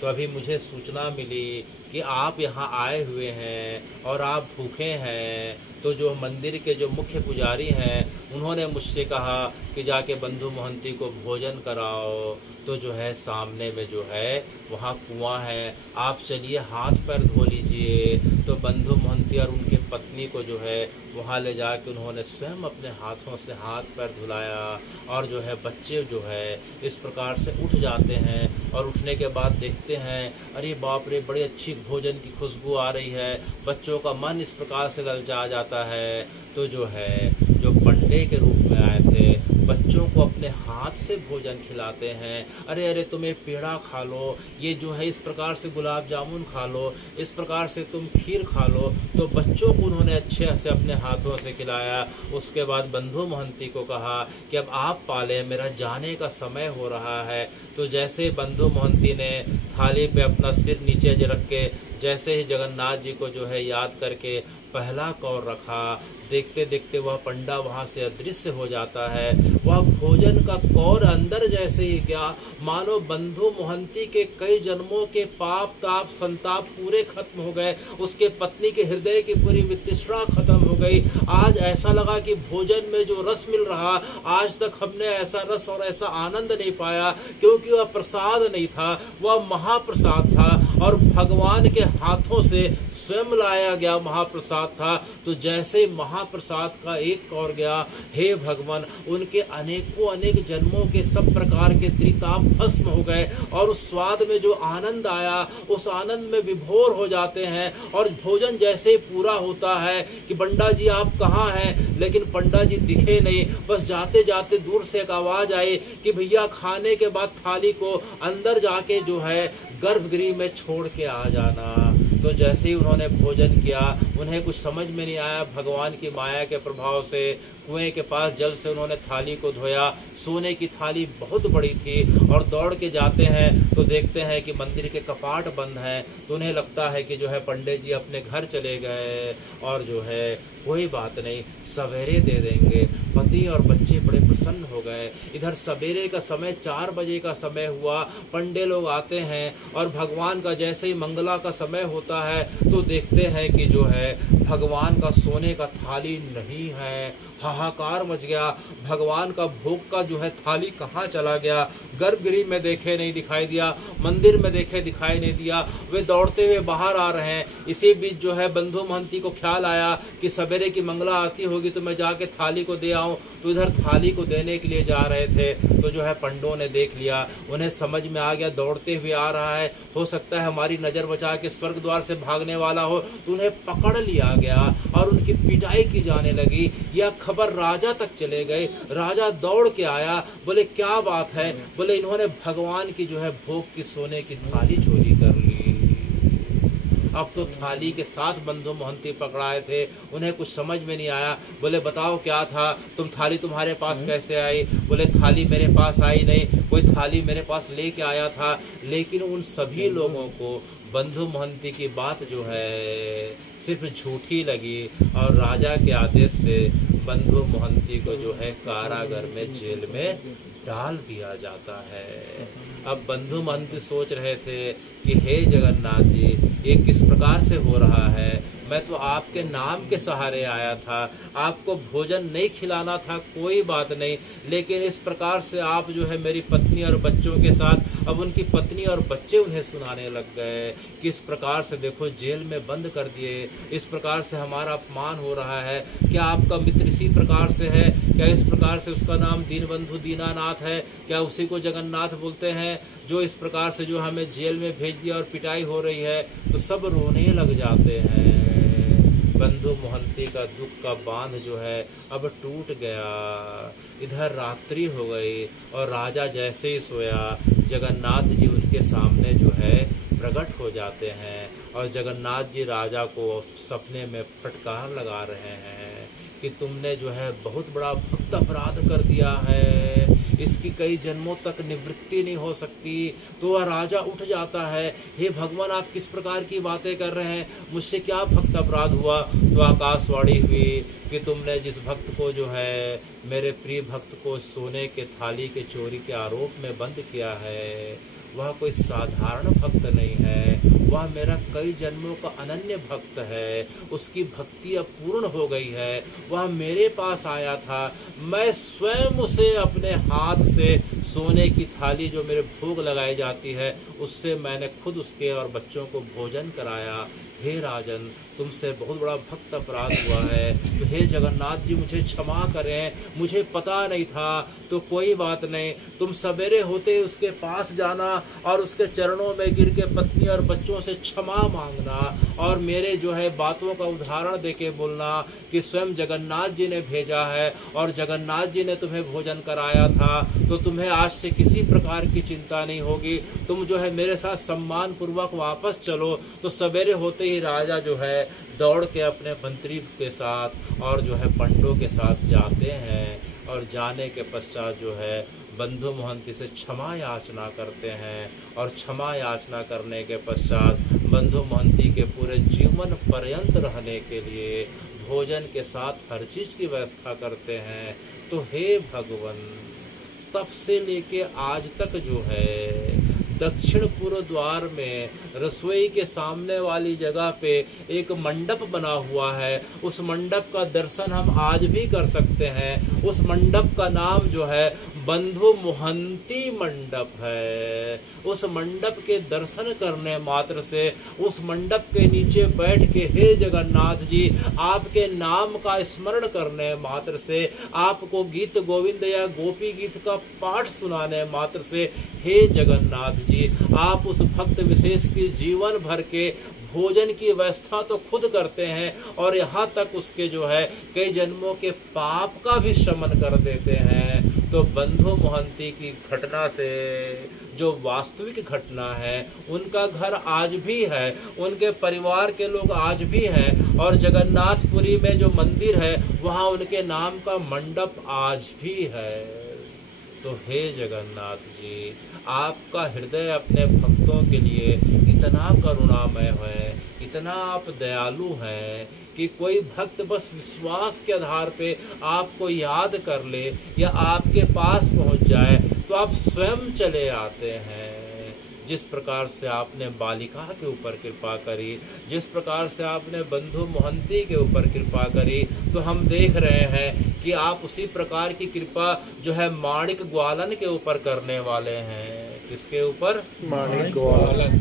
तो अभी मुझे सूचना मिली कि आप यहाँ आए हुए हैं और आप भूखे हैं। तो जो मंदिर के जो मुख्य पुजारी हैं उन्होंने मुझसे कहा कि जाके बंधु महंती को भोजन कराओ। तो जो है सामने में जो है वहाँ कुआं है, आप चलिए हाथ पैर धो लीजिए। तो बंधु महंती और उनके पत्नी को जो है वहाँ ले जाके उन्होंने स्वयं अपने हाथों से हाथ पैर धुलाया। और जो है बच्चे जो है इस प्रकार से उठ जाते हैं, और उठने के बाद देखते हैं अरे बाप रे, बड़ी अच्छी भोजन की खुशबू आ रही है, बच्चों का मन इस प्रकार से ललचा जाता है। तो जो है जो पंडे के रूप में आए थे बच्चों को अपने हाथ से भोजन खिलाते हैं। अरे तुम्हें पेड़ा खा लो, ये जो है इस प्रकार से गुलाब जामुन खा लो, इस प्रकार से तुम खीर खा लो। तो बच्चों को उन्होंने अच्छे से अपने हाथों से खिलाया। उसके बाद बंधु महंती को कहा कि अब आप पाले, मेरा जाने का समय हो रहा है। तो जैसे बंधु महंती ने थाली पे अपना सिर नीचे रख के जैसे ही जगन्नाथ जी को जो है याद करके पहला कौर रखा, देखते देखते वह पंडा वहाँ से अदृश्य हो जाता है। वह भोजन का कौर अंदर जैसे ही गया, मानो बंधु महंती के कई जन्मों के पाप ताप संताप पूरे खत्म हो गए। उसके पत्नी के हृदय की पूरी वितृष्णा खत्म हो गई। आज ऐसा लगा कि भोजन में जो रस मिल रहा, आज तक हमने ऐसा रस और ऐसा आनंद नहीं पाया, क्योंकि वह प्रसाद नहीं था, वह महाप्रसाद था, और भगवान के हाथों से स्वयं लाया गया महाप्रसाद था। तो जैसे महाप्रसाद का एक कौर गया, हे भगवान, उनके अनेकों अनेक जन्मों के सब प्रकार के त्रिताप भस्म हो गए, और उस स्वाद में जो आनंद आया उस आनंद में विभोर हो जाते हैं। और भोजन जैसे ही पूरा होता है कि पंडा जी आप कहाँ हैं, लेकिन पंडा जी दिखे नहीं। बस जाते जाते दूर से एक आवाज आई कि भैया खाने के बाद थाली को अंदर जाके जो है गर्भगृह में छोड़ के आ जाना। तो जैसे ही उन्होंने भोजन किया, उन्हें कुछ समझ में नहीं आया। भगवान की माया के प्रभाव से कुएं के पास जल से उन्होंने थाली को धोया। सोने की थाली बहुत बड़ी थी, और दौड़ के जाते हैं तो देखते हैं कि मंदिर के कपाट बंद हैं। तो उन्हें लगता है कि जो है पंडित जी अपने घर चले गए, और जो है कोई बात नहीं, सवेरे दे देंगे। पति और बच्चे बड़े प्रसन्न हो गए। इधर सवेरे का समय 4 बजे का समय हुआ, पंडे लोग आते हैं, और भगवान का जैसे ही मंगला का समय होता है तो देखते हैं कि जो है भगवान का सोने का थाली नहीं है। हाहाकार मच गया, भगवान का भोग का जो है थाली कहाँ चला गया। गर्भगृह में देखे नहीं दिखाई दिया, मंदिर में देखे दिखाई नहीं दिया। वे दौड़ते हुए बाहर आ रहे हैं। इसी बीच जो है बंधु महंती को ख्याल आया कि सवेरे की मंगला आरती होगी तो मैं जाके थाली को दे आऊं। तो इधर थाली को देने के लिए जा रहे थे तो जो है पंडों ने देख लिया, उन्हें समझ में आ गया दौड़ते हुए आ रहा है, हो सकता है हमारी नज़र बचा के स्वर्ग द्वार से भागने वाला हो। तो उन्हें पकड़ लिया गया और उनकी पिटाई की जाने लगी। यह खबर राजा तक चले गए। राजा दौड़ के आया, बोले क्या बात है? बोले इन्होंने भगवान की जो है भोग की सोने की थाली चोरी कर ली। अब तो थाली के साथ बंधु महंती पकड़ाए थे, उन्हें कुछ समझ में नहीं आया। बोले बताओ क्या था, थाली तुम्हारे पास कैसे आई? बोले थाली मेरे पास आई नहीं, कोई थाली मेरे पास लेके आया था। लेकिन उन सभी लोगों को बंधु महंती की बात जो है सिर्फ झूठी लगी और राजा के आदेश से बंधु महंती को जो है कारागार में, जेल में डाल दिया जाता है। अब बंधु महंती सोच रहे थे कि हे जगन्नाथ जी, ये किस प्रकार से हो रहा है? मैं तो आपके नाम के सहारे आया था, आपको भोजन नहीं खिलाना था, कोई बात नहीं, लेकिन इस प्रकार से आप जो है मेरी पत्नी और बच्चों के साथ, अब उनकी पत्नी और बच्चे उन्हें सुनाने लग गए। किस प्रकार से देखो जेल में बंद कर दिए, इस प्रकार से हमारा अपमान हो रहा है। क्या आपका मित्र इसी प्रकार से है? क्या इस प्रकार से उसका नाम दीनबंधु दीनानाथ है? क्या उसी को जगन्नाथ बोलते हैं जो इस प्रकार से जो हमें जेल में भेज दिया और पिटाई हो रही है? तो सब रोने लग जाते हैं। बंधु महंती का दुख का बांध जो है अब टूट गया। इधर रात्रि हो गई और राजा जैसे ही सोया, जगन्नाथ जी उनके सामने जो है प्रकट हो जाते हैं और जगन्नाथ जी राजा को सपने में फटकार लगा रहे हैं कि तुमने जो है बहुत बड़ा भक्त अपराध कर दिया है, इसकी कई जन्मों तक निवृत्ति नहीं हो सकती। तो वह राजा उठ जाता है, हे भगवान आप किस प्रकार की बातें कर रहे हैं, मुझसे क्या भक्त अपराध हुआ? तो आकाशवाणी हुई कि तुमने जिस भक्त को जो है मेरे प्रिय भक्त को सोने के थाली के चोरी के आरोप में बंद किया है, वह कोई साधारण भक्त नहीं है, वह मेरा कई जन्मों का अनन्य भक्त है। उसकी भक्ति अब पूर्ण हो गई है। वह मेरे पास आया था, मैं स्वयं उसे अपने हाथ से सोने की थाली जो मेरे भोग लगाई जाती है उससे मैंने खुद उसके और बच्चों को भोजन कराया। हे राजन, तुमसे बहुत बड़ा भक्त अपराध हुआ है, तो हे जगन्नाथ जी मुझे क्षमा करें, मुझे पता नहीं था। तो कोई बात नहीं, तुम सवेरे होते उसके पास जाना और उसके चरणों में गिर के पत्नी और बच्चों से क्षमा मांगना और मेरे जो है बातों का उदाहरण देके बोलना कि स्वयं जगन्नाथ जी ने भेजा है और जगन्नाथ जी ने तुम्हें भोजन कराया था, तो तुम्हें आज से किसी प्रकार की चिंता नहीं होगी। तुम जो है मेरे साथ सम्मान पूर्वक वापस चलो। तो सवेरे होते ही राजा जो है दौड़ के अपने मंत्री के साथ और जो है पंडों के साथ जाते हैं और जाने के पश्चात जो है बंधु महंती से क्षमा याचना करते हैं और क्षमा याचना करने के पश्चात बंधु महंती के पूरे जीवन पर्यंत रहने के लिए भोजन के साथ हर चीज़ की व्यवस्था करते हैं। तो हे भगवान, तब से लेके आज तक जो है दक्षिण पूर्व द्वार में रसोई के सामने वाली जगह पे एक मंडप बना हुआ है। उस मंडप का दर्शन हम आज भी कर सकते हैं। उस मंडप का नाम जो है बंधु महंती मंडप है। उस मंडप के दर्शन करने मात्र से, उस मंडप के नीचे बैठ के हे जगन्नाथ जी आपके नाम का स्मरण करने मात्र से, आपको गीत गोविंद या गोपी गीत का पाठ सुनाने मात्र से, हे जगन्नाथ जी आप उस भक्त विशेष की जीवन भर के भोजन की व्यवस्था तो खुद करते हैं और यहाँ तक उसके जो है कई जन्मों के पाप का भी शमन कर देते हैं। तो बंधु महंती की घटना से जो वास्तविक घटना है, उनका घर आज भी है, उनके परिवार के लोग आज भी हैं और जगन्नाथपुरी में जो मंदिर है वहाँ उनके नाम का मंडप आज भी है। तो हे जगन्नाथ जी, आपका हृदय अपने भक्तों के लिए इतना करुणामय है, इतना आप दयालु हैं कि कोई भक्त बस विश्वास के आधार पे आपको याद कर ले या आपके पास पहुंच जाए तो आप स्वयं चले आते हैं। जिस प्रकार से आपने बालिका के ऊपर कृपा करी, जिस प्रकार से आपने बंधु मोहंती के ऊपर कृपा करी, तो हम देख रहे हैं कि आप उसी प्रकार की कृपा जो है माणिक ग्वालन के ऊपर करने वाले हैं। किसके ऊपर? माणिक ग्वालन।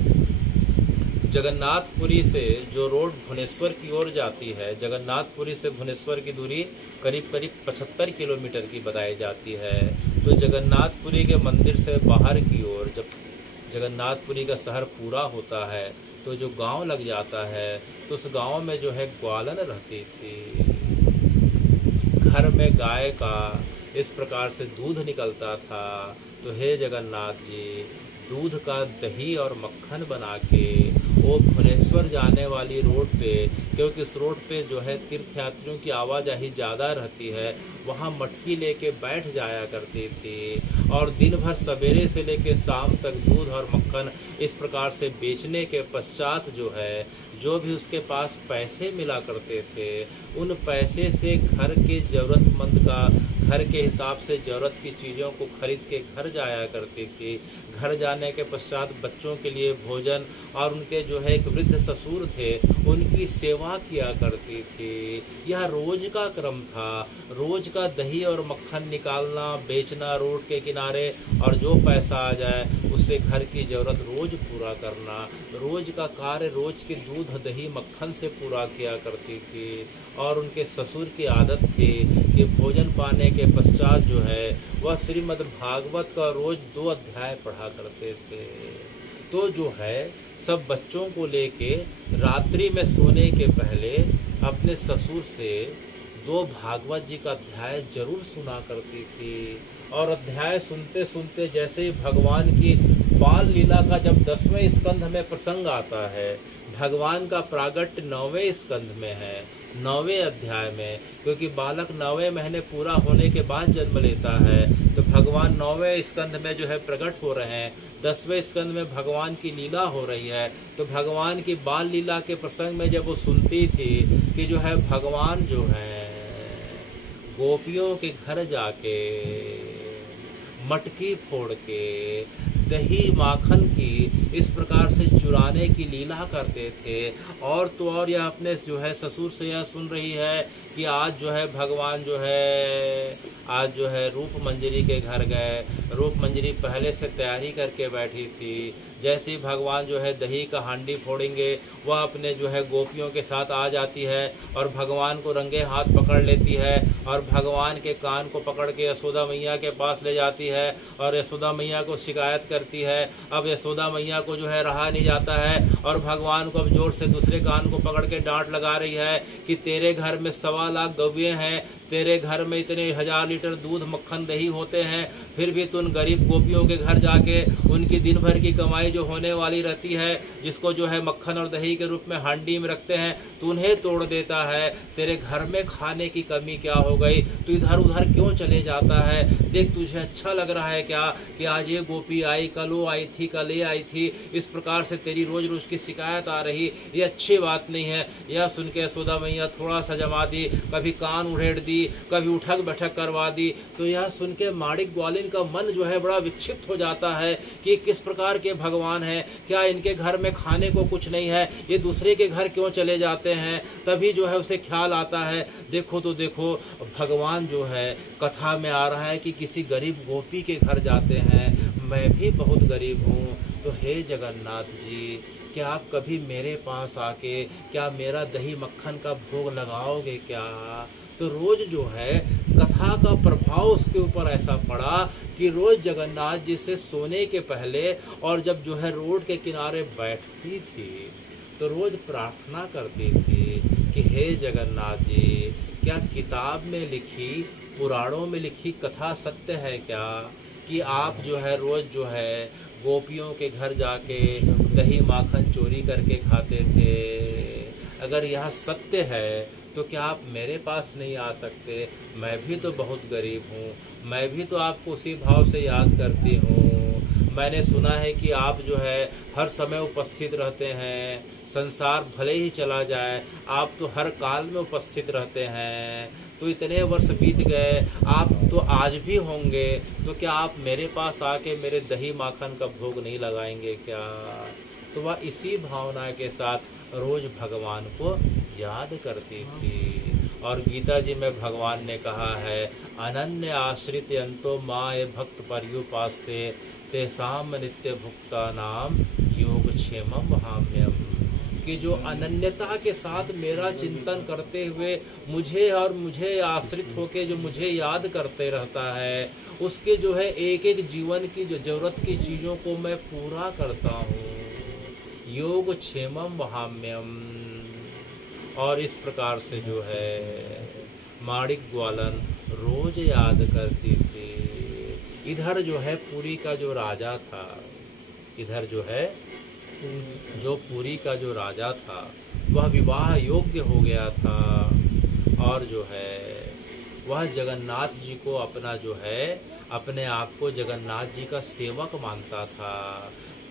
जगन्नाथपुरी से जो रोड भुवनेश्वर की ओर जाती है, जगन्नाथपुरी से भुवनेश्वर की दूरी करीब करीब 75 किलोमीटर की बताई जाती है। तो जगन्नाथपुरी के मंदिर से बाहर की ओर जब जगन्नाथपुरी का शहर पूरा होता है तो जो गांव लग जाता है, तो उस गांव में जो है ग्वालन रहती थी। घर में गाय का इस प्रकार से दूध निकलता था। तो हे जगन्नाथ जी, दूध का दही और मक्खन बना के वो भुवनेश्वर जाने वाली रोड पे, क्योंकि इस रोड पे जो है तीर्थयात्रियों की आवाजाही ज़्यादा रहती है, वहाँ मटकी लेके बैठ जाया करती थी और दिन भर सवेरे से लेके शाम तक दूध और मक्खन इस प्रकार से बेचने के पश्चात जो है जो भी उसके पास पैसे मिला करते थे, उन पैसे से घर के ज़रूरतमंद का घर के हिसाब से ज़रूरत की चीज़ों को खरीद के घर जाया करती थी। घर जाने के पश्चात बच्चों के लिए भोजन और उनके जो है एक वृद्ध ससुर थे, उनकी सेवा किया करती थी। यह रोज का क्रम था। रोज का दही और मक्खन निकालना, बेचना रोड के किनारे, और जो पैसा आ जाए उससे घर की ज़रूरत रोज पूरा करना। रोज का कार्य रोज के दूध दही मक्खन से पूरा किया करती थी। और उनके ससुर की आदत थी कि भोजन पाने के पश्चात जो है वह श्रीमद् भागवत का रोज 2 अध्याय पढ़ा करते थे। तो जो है सब बच्चों को लेके रात्रि में सोने के पहले अपने ससुर से 2 भागवत जी का अध्याय जरूर सुना करती थी। और अध्याय सुनते सुनते जैसे ही भगवान की बाल लीला का जब 10वें स्कंध में प्रसंग आता है, भगवान का प्रागट्य 9वें स्कंध में है, 9वें अध्याय में, क्योंकि बालक 9वें महीने पूरा होने के बाद जन्म लेता है, तो भगवान 9वें स्कंध में जो है प्रकट हो रहे हैं। 10वें स्कंध में भगवान की लीला हो रही है। तो भगवान की बाल लीला के प्रसंग में जब वो सुनती थी कि जो है भगवान जो है गोपियों के घर जाके मटकी फोड़ के दही माखन की इस प्रकार से चुराने की लीला करते थे। और तो और यह अपने जो है ससुर से यह सुन रही है कि आज जो है भगवान जो है आज जो है रूप मंजरी के घर गए। रूप मंजरी पहले से तैयारी करके बैठी थी। जैसे ही भगवान जो है दही का हांडी फोड़ेंगे, वह अपने जो है गोपियों के साथ आ जाती है और भगवान को रंगे हाथ पकड़ लेती है और भगवान के कान को पकड़ के यशोदा मैया के पास ले जाती है और यशोदा मैया को शिकायत करती है। अब यशोदा मैया को जो है रहा नहीं जाता है और भगवान को अब जोर से दूसरे कान को पकड़ के डांट लगा रही है कि तेरे घर में 1.25 लाख गौवें हैं, तेरे घर में इतने 1000 लीटर दूध मक्खन दही होते हैं, फिर भी तुम गरीब गोपियों के घर जाके उनकी दिन भर की कमाई जो होने वाली रहती है, जिसको जो है मक्खन और दही के रूप में हांडी में रखते हैं, तो उन्हें तोड़ देता है। तेरे घर में खाने की कमी क्या हो गई? तू इधर उधर क्यों चले जाता है? देख, तुझे अच्छा लग रहा है क्या कि आज ये गोपी आई, कल वो आई थी, कल ये आई थी, इस प्रकार से तेरी रोज रोज की शिकायत आ रही, ये अच्छी बात नहीं है। यह सुन के यशोदा मैया थोड़ा सा जमा दी, कभी कान उड़ेड़ दी, कभी उठक बैठक करवा दी। तो यह सुन के माणिक ग्वालिन का मन जो है बड़ा विक्षिप्त हो जाता है कि किस प्रकार के भगवान हैं, क्या इनके घर में खाने को कुछ नहीं है, ये दूसरे के घर क्यों चले जाते हैं? तभी जो है उसे ख्याल आता है, देखो तो देखो, भगवान जो है कथा में आ रहा है कि किसी गरीब गोपी के घर जाते हैं। मैं भी बहुत गरीब हूँ, तो हे जगन्नाथ जी, क्या आप कभी मेरे पास आके क्या मेरा दही मक्खन का भोग लगाओगे क्या? तो रोज जो है कथा का प्रभाव उसके ऊपर ऐसा पड़ा कि रोज जगन्नाथ जी से सोने के पहले और जब जो है रोड के किनारे बैठती थी तो रोज प्रार्थना करती थी कि हे जगन्नाथ जी, क्या किताब में लिखी, पुराणों में लिखी कथा सत्य है क्या कि आप जो है रोज जो है गोपियों के घर जाके दही माखन चोरी करके खाते थे? अगर यह सत्य है तो क्या आप मेरे पास नहीं आ सकते? मैं भी तो बहुत गरीब हूँ, मैं भी तो आपको उसी भाव से याद करती हूँ। मैंने सुना है कि आप जो है हर समय उपस्थित रहते हैं, संसार भले ही चला जाए आप तो हर काल में उपस्थित रहते हैं। तो इतने वर्ष बीत गए, आप तो आज भी होंगे, तो क्या आप मेरे पास आके मेरे दही माखन का भोग नहीं लगाएंगे क्या? तो वह इसी भावना के साथ रोज भगवान को याद करती थी। और गीता जी में भगवान ने कहा है, अनन्य आश्रित अंतो माय भक्त पर्युपास्ते तेसाम नित्य भुक्ता नाम योगक्षेमम वहाम्यम। कि जो अनन्यता के साथ मेरा चिंतन करते हुए मुझे आश्रित होके जो मुझे याद करते रहता है, उसके जो है एक एक जीवन की जो जरूरत की चीज़ों को मैं पूरा करता हूँ। योगक्षेमम वहाम्यम। और इस प्रकार से जो है माणिक ग्वालन रोज याद करती थी। इधर जो है पुरी का जो राजा था, इधर जो है जो पुरी का जो राजा था वह विवाह योग्य हो गया था और जो है वह जगन्नाथ जी को अपना जो है अपने आप को जगन्नाथ जी का सेवक मानता था।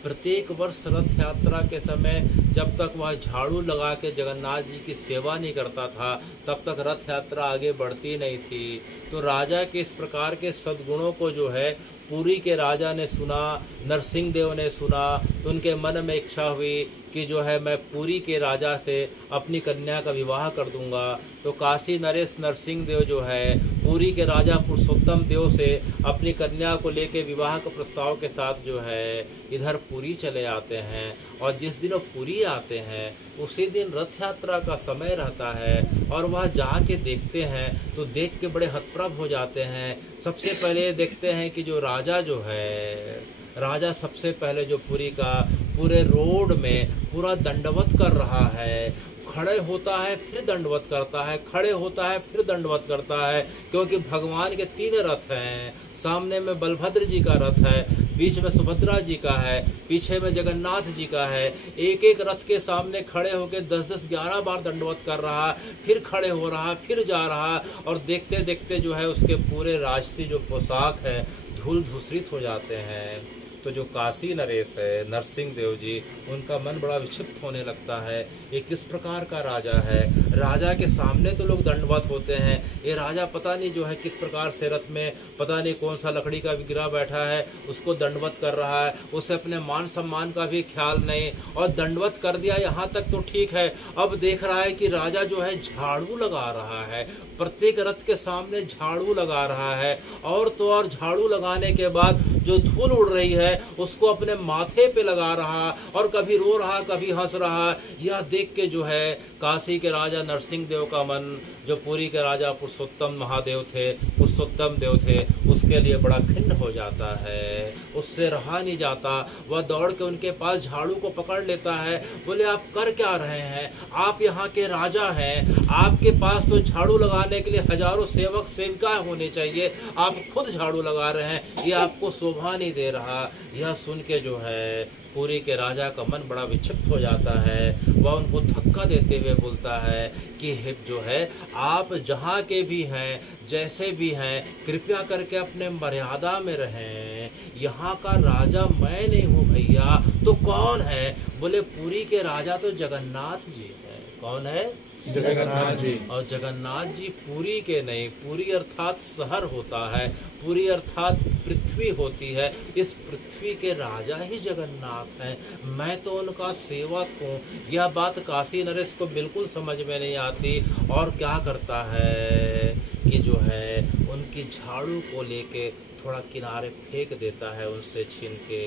प्रत्येक वर्ष रथ यात्रा के समय जब तक वह झाड़ू लगा के जगन्नाथ जी की सेवा नहीं करता था तब तक रथ यात्रा आगे बढ़ती नहीं थी। तो राजा के इस प्रकार के सद्गुणों को जो है पुरी के राजा ने सुना, नरसिंह देव ने सुना, तो उनके मन में इच्छा हुई कि जो है मैं पुरी के राजा से अपनी कन्या का विवाह कर दूंगा। तो काशी नरेश नरसिंह देव जो है पुरी के राजा पुरुषोत्तम देव से अपनी कन्या को लेके विवाह के प्रस्ताव के साथ जो है इधर पुरी चले आते हैं। और जिस दिन वो पुरी आते हैं उसी दिन रथ यात्रा का समय रहता है और वह जाके देखते हैं तो देख के बड़े हतप्रभ हो जाते हैं। सबसे पहले देखते हैं कि जो राजा जो है, राजा सबसे पहले जो पुरी का पूरे रोड में पूरा दंडवत कर रहा है, खड़े होता है फिर दंडवत करता है, खड़े होता है फिर दंडवत करता है, क्योंकि भगवान के 3 रथ हैं। सामने में बलभद्र जी का रथ है, बीच में सुभद्रा जी का है, पीछे में जगन्नाथ जी का है। एक एक रथ के सामने खड़े होकर 10-10, 11 बार दंडवत कर रहा, फिर खड़े हो रहा, फिर जा रहा, और देखते देखते जो है उसके पूरे राजसी जो पोशाक है धूल धूसरित हो जाते हैं। तो जो काशी नरेश है नरसिंह देव जी, उनका मन बड़ा विक्षिप्त होने लगता है। ये किस प्रकार का राजा है? राजा के सामने तो लोग दंडवत होते हैं, ये राजा पता नहीं जो है किस प्रकार से रथ में पता नहीं कौन सा लकड़ी का विग्रह बैठा है उसको दंडवत कर रहा है। उसे अपने मान सम्मान का भी ख्याल नहीं, और दंडवत कर दिया यहाँ तक तो ठीक है। अब देख रहा है कि राजा जो है झाड़ू लगा रहा है, प्रत्येक रथ के सामने झाड़ू लगा रहा है, और तो और झाड़ू लगाने के बाद जो धूल उड़ रही है उसको अपने माथे पे लगा रहा, और कभी रो रहा कभी हंस रहा। यह देख के जो है काशी के राजा नरसिंह देव का मन, जो पुरी के राजा पुरुषोत्तम महादेव थे, पुरुषोत्तम देव थे, उसके लिए बड़ा खिन्न हो जाता है, उससे रहा नहीं जाता। वह दौड़ के उनके पास झाड़ू को पकड़ लेता है। बोले आप कर क्या रहे हैं? आप यहाँ के राजा हैं, आपके पास तो झाड़ू लगाने के लिए हजारों सेवक सेविकाएं होने चाहिए, आप खुद झाड़ू लगा रहे हैं, ये आपको शोभा नहीं दे रहा। यह सुन के जो है पुरी के राजा का मन बड़ा विक्षिप्त हो जाता है। वह उनको धक्का देते हुए बोलता है कि जो है आप जहाँ के भी हैं, जैसे भी हैं, कृपया करके अपने मर्यादा में रहें। यहाँ का राजा मैं नहीं हूँ भैया, तो कौन है? बोले पुरी के राजा तो जगन्नाथ जी है। कौन है? जगन्नाथ जी। और जगन्नाथ जी पुरी के नहीं, पुरी अर्थात शहर होता है, पुरी अर्थात पृथ्वी होती है, इस पृथ्वी के राजा ही जगन्नाथ हैं, मैं तो उनका सेवक हूँ। यह बात काशी नरेश को बिल्कुल समझ में नहीं आती, और क्या करता है कि जो है उनकी झाड़ू को लेके थोड़ा किनारे फेंक देता है, उनसे छीन के।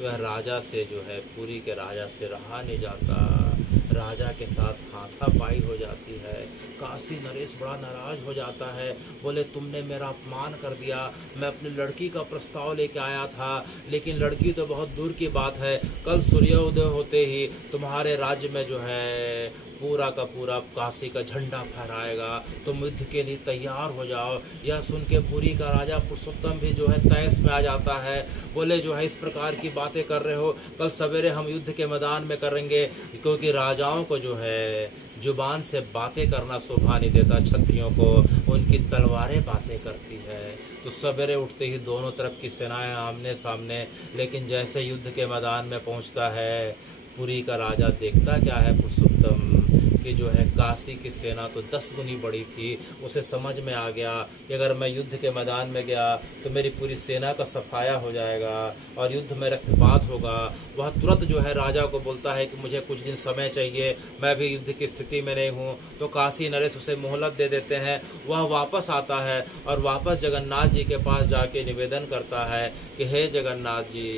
वह राजा से जो है पुरी के राजा से रहा नहीं जाता, राजा के साथ हाथापाई हो जाती है। काशी नरेश बड़ा नाराज हो जाता है। बोले तुमने मेरा अपमान कर दिया, मैं अपनी लड़की का प्रस्ताव लेके आया था, लेकिन लड़की तो बहुत दूर की बात है, कल सूर्योदय होते ही तुम्हारे राज्य में जो है पूरा का पूरा काशी का झंडा फहराएगा, तुम युद्ध के लिए तैयार हो जाओ। यह सुन के पुरी का राजा पुरुषोत्तम भी जो है तैस में आ जाता है। बोले जो है इस प्रकार की बातें कर रहे हो, कल सवेरे हम युद्ध के मैदान में करेंगे, क्योंकि राजाओं को जो है जुबान से बातें करना शोभा नहीं देता क्षत्रियों को, उनकी तलवारें बातें करती है। तो सवेरे उठते ही दोनों तरफ की सेनाएं आमने सामने, लेकिन जैसे युद्ध के मैदान में पहुंचता है, पुरी का राजा देखता क्या है पुरुषोत्तम कि जो है काशी की सेना तो 10 गुनी बड़ी थी। उसे समझ में आ गया कि अगर मैं युद्ध के मैदान में गया तो मेरी पूरी सेना का सफाया हो जाएगा और युद्ध में रक्तपात होगा। वह तुरंत जो है राजा को बोलता है कि मुझे कुछ दिन समय चाहिए, मैं भी युद्ध की स्थिति में नहीं हूँ। तो काशी नरेश उसे मोहलत दे देते हैं। वह वापस आता है और वापस जगन्नाथ जी के पास जाके निवेदन करता है कि हे जगन्नाथ जी,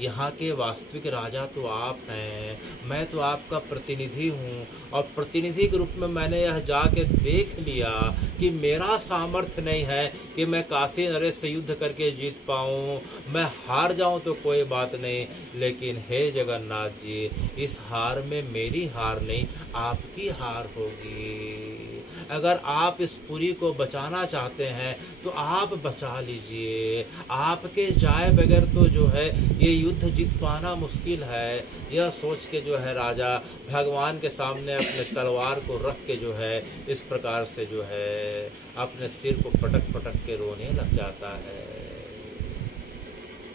यहाँ के वास्तविक राजा तो आप हैं, मैं तो आपका प्रतिनिधि हूँ और प्रतिनिधि के रूप में मैंने यह जाके देख लिया कि मेरा सामर्थ्य नहीं है कि मैं काशी नरेश से युद्ध करके जीत पाऊँ। मैं हार जाऊँ तो कोई बात नहीं, लेकिन हे जगन्नाथ जी, इस हार में मेरी हार नहीं आपकी हार होगी। अगर आप इस पुरी को बचाना चाहते हैं तो आप बचा लीजिए, आपके जाए बगैर तो जो है ये युद्ध जीत पाना मुश्किल है। यह सोच के जो है राजा भगवान के सामने अपने तलवार को रख के जो है इस प्रकार से जो है अपने सिर को पटक पटक के रोने लग जाता है।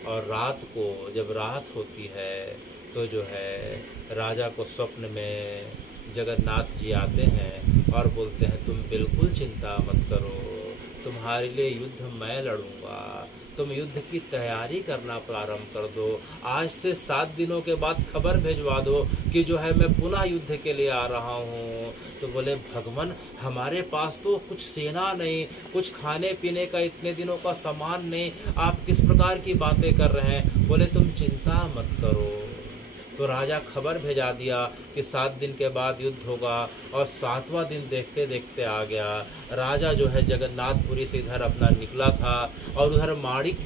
और रात को जब रात होती है तो जो है राजा को स्वप्न में जगन्नाथ जी आते हैं और बोलते हैं तुम बिल्कुल चिंता मत करो, तुम्हारे लिए युद्ध मैं लड़ूंगा, तुम युद्ध की तैयारी करना प्रारंभ कर दो। आज से 7 दिनों के बाद खबर भेजवा दो कि जो है मैं पुनः युद्ध के लिए आ रहा हूँ। तो बोले भगवान, हमारे पास तो कुछ सेना नहीं, कुछ खाने पीने का इतने दिनों का सामान नहीं, आप किस प्रकार की बातें कर रहे हैं। बोले तुम चिंता मत करो। तो राजा खबर भेजा दिया कि 7 दिन के बाद युद्ध होगा और 7वां दिन देखते देखते आ गया। राजा जो है जगन्नाथपुरी से इधर अपना निकला था और उधर माणिक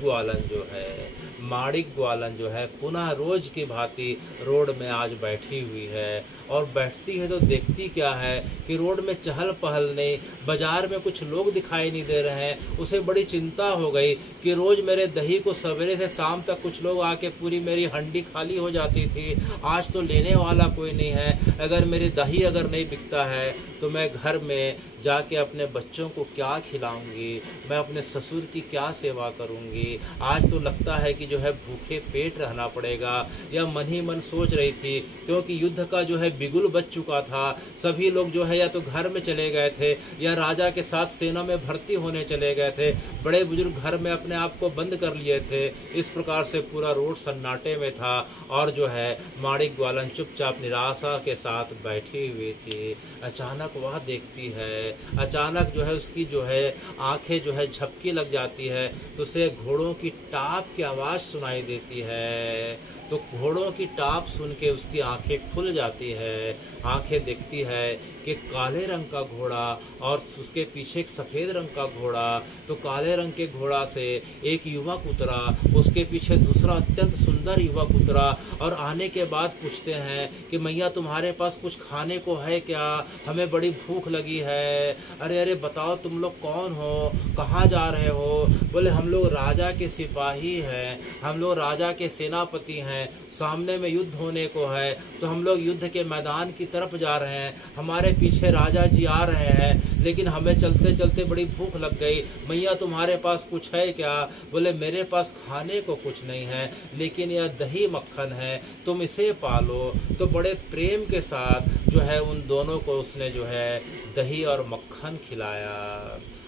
ग्वालन जो है पुनः रोज की भांति रोड में आज बैठी हुई है। और बैठती है तो देखती क्या है कि रोड में चहल पहल नहीं, बाजार में कुछ लोग दिखाई नहीं दे रहे हैं। उसे बड़ी चिंता हो गई कि रोज मेरे दही को सवेरे से शाम तक कुछ लोग आके पूरी मेरी हंडी खाली हो जाती थी, आज तो लेने वाला कोई नहीं है। अगर मेरी दही अगर नहीं बिकता है तो मैं घर में जाके अपने बच्चों को क्या खिलाऊंगी, मैं अपने ससुर की क्या सेवा करूंगी। आज तो लगता है कि जो है भूखे पेट रहना पड़ेगा। यह मन ही मन सोच रही थी, क्योंकि युद्ध का जो है बिगुल बज चुका था। सभी लोग जो है या तो घर में चले गए थे या राजा के साथ सेना में भर्ती होने चले गए थे। बड़े बुजुर्ग घर में अपने आप को बंद कर लिए थे। इस प्रकार से पूरा रोड सन्नाटे में था और जो है माणिक ग्वालन चुपचाप निराशा के साथ बैठी हुई थी। अचानक वह देखती है, अचानक जो है उसकी जो है आंखें जो है झपकी लग जाती है, तो उसे घोड़ों की टाप की आवाज़ सुनाई देती है। तो घोड़ों की टाप सुन के उसकी आंखें खुल जाती है। आंखें देखती है कि काले रंग का घोड़ा और उसके पीछे एक सफ़ेद रंग का घोड़ा। तो काले रंग के घोड़ा से एक युवक उतरा, उसके पीछे दूसरा अत्यंत सुंदर युवक उतरा और आने के बाद पूछते हैं कि मैया तुम्हारे पास कुछ खाने को है क्या, हमें बड़ी भूख लगी है। अरे अरे बताओ तुम लोग कौन हो, कहाँ जा रहे हो। बोले हम लोग राजा के सिपाही हैं, हम लोग राजा के सेनापति हैं, सामने में युद्ध होने को है तो हम लोग युद्ध के मैदान की तरफ जा रहे हैं, हमारे पीछे राजा जी आ रहे हैं, लेकिन हमें चलते चलते बड़ी भूख लग गई। मैया तुम्हारे पास कुछ है क्या। बोले मेरे पास खाने को कुछ नहीं है, लेकिन यह दही मक्खन है, तुम इसे पालो। तो बड़े प्रेम के साथ जो है उन दोनों को उसने जो है दही और मक्खन खिलाया।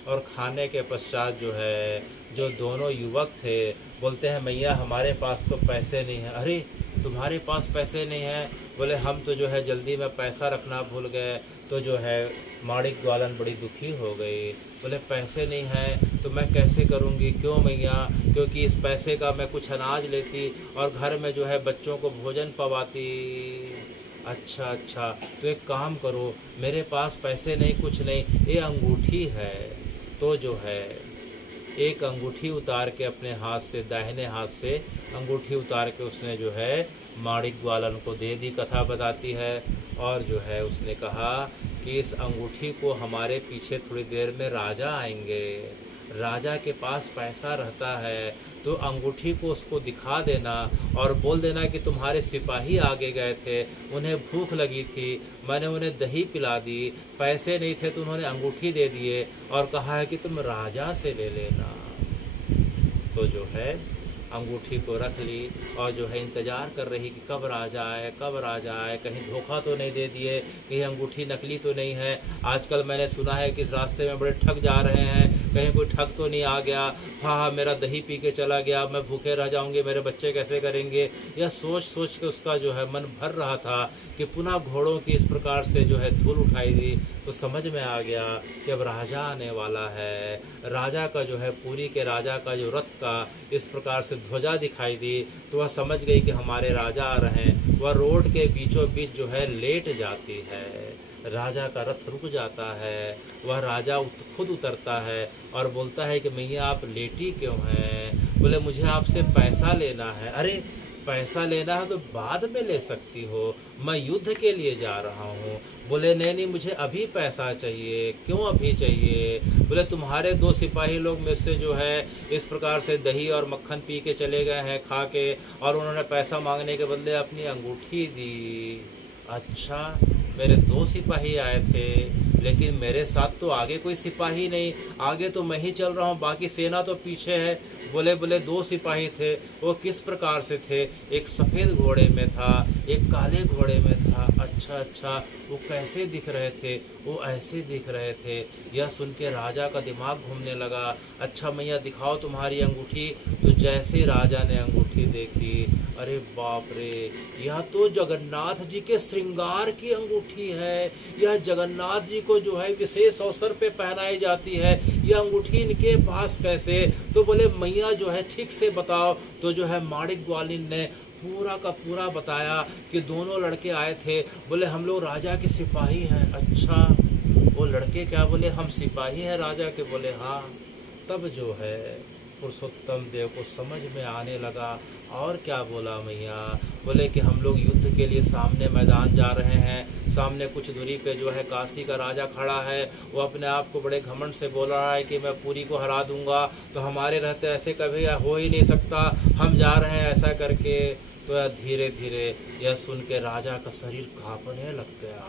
और खाने के पश्चात जो है जो दोनों युवक थे बोलते हैं मैया हमारे पास तो पैसे नहीं हैं। अरे तुम्हारे पास पैसे नहीं हैं। बोले हम तो जो है जल्दी में पैसा रखना भूल गए। तो जो है माणिक ग्वालन बड़ी दुखी हो गई। बोले पैसे नहीं हैं तो मैं कैसे करूँगी। क्यों मैया, क्योंकि इस पैसे का मैं कुछ अनाज लेती और घर में जो है बच्चों को भोजन पवाती। अच्छा तो एक काम करो, मेरे पास पैसे नहीं कुछ नहीं, ये अंगूठी है। तो जो है एक अंगूठी उतार के अपने हाथ से, दाहिने हाथ से अंगूठी उतार के उसने जो है माणिक ग्वालन को दे दी। कथा बताती है और जो है उसने कहा कि इस अंगूठी को हमारे पीछे थोड़ी देर में राजा आएंगे, राजा के पास पैसा रहता है तो अंगूठी को उसको दिखा देना और बोल देना कि तुम्हारे सिपाही आगे गए थे, उन्हें भूख लगी थी, मैंने उन्हें दही पिला दी, पैसे नहीं थे तो उन्होंने अंगूठी दे दिए और कहा है कि तुम राजा से ले लेना। तो जो है अंगूठी को रख ली और जो है इंतज़ार कर रही कि कब राजा आए, कब राजा आए, कहीं धोखा तो नहीं दे दिए, कहीं अंगूठी नकली तो नहीं है। आजकल मैंने सुना है कि इस रास्ते में बड़े ठग जा रहे हैं, कहीं कोई ठग तो नहीं आ गया, हाँ मेरा दही पी के चला गया, मैं भूखे रह जाऊंगे, मेरे बच्चे कैसे करेंगे। यह सोच सोच के उसका जो है मन भर रहा था कि पुनः घोड़ों की इस प्रकार से जो है धूल उठाई दी तो समझ में आ गया कि अब राजा आने वाला है। राजा का जो है पुरी के राजा का जो रथ का इस प्रकार से ध्वजा दिखाई दी तो वह समझ गई कि हमारे राजा आ रहे हैं। वह रोड के बीचों बीच जो है लेट जाती है, राजा का रथ रुक जाता है, वह राजा खुद उतरता है और बोलता है कि मैया आप लेटी क्यों हैं? बोले मुझे आपसे पैसा लेना है। अरे पैसा लेना है तो बाद में ले सकती हो, मैं युद्ध के लिए जा रहा हूँ। बोले नहीं नहीं मुझे अभी पैसा चाहिए। क्यों अभी चाहिए? बोले तुम्हारे 2 सिपाही लोग में से जो है इस प्रकार से दही और मक्खन पी के चले गए हैं खा के, और उन्होंने पैसा मांगने के बदले अपनी अंगूठी दी। अच्छा मेरे 2 सिपाही आए थे लेकिन मेरे साथ तो आगे कोई सिपाही नहीं, आगे तो मैं ही चल रहा हूँ, बाकी सेना तो पीछे है। बोले 2 सिपाही थे, वो किस प्रकार से थे? एक सफ़ेद घोड़े में था, एक काले घोड़े में था। अच्छा वो कैसे दिख रहे थे? वो ऐसे दिख रहे थे। यह सुन के राजा का दिमाग घूमने लगा। अच्छा मैया दिखाओ तुम्हारी अंगूठी। तो जैसे राजा ने अंगूठी देखी, अरे बाप रे, यह तो जगन्नाथ जी के श्रृंगार की अंगूठी है। यह जगन्नाथ जी को जो है विशेष अवसर पे पहनाई जाती है, यह अंगूठी इनके पास कैसे? तो बोले मैया जो है ठीक से बताओ। तो जो है माणिक ग्वालिन ने पूरा का पूरा बताया कि दोनों लड़के आए थे, बोले हम लोग राजा के सिपाही हैं। अच्छा वो लड़के क्या बोले हम सिपाही हैं राजा के? बोले हाँ। तब जो है पुरुषोत्तम देव को समझ में आने लगा। और क्या बोला मैया? बोले कि हम लोग युद्ध के लिए सामने मैदान जा रहे हैं, सामने कुछ दूरी पे जो है काशी का राजा खड़ा है, वो अपने आप को बड़े घमंड से बोल रहा है कि मैं पुरी को हरा दूंगा, तो हमारे रहते ऐसे कभी हो ही नहीं सकता, हम जा रहे हैं ऐसा करके। तो धीरे धीरे यह सुन के राजा का शरीर कांपने लग गया।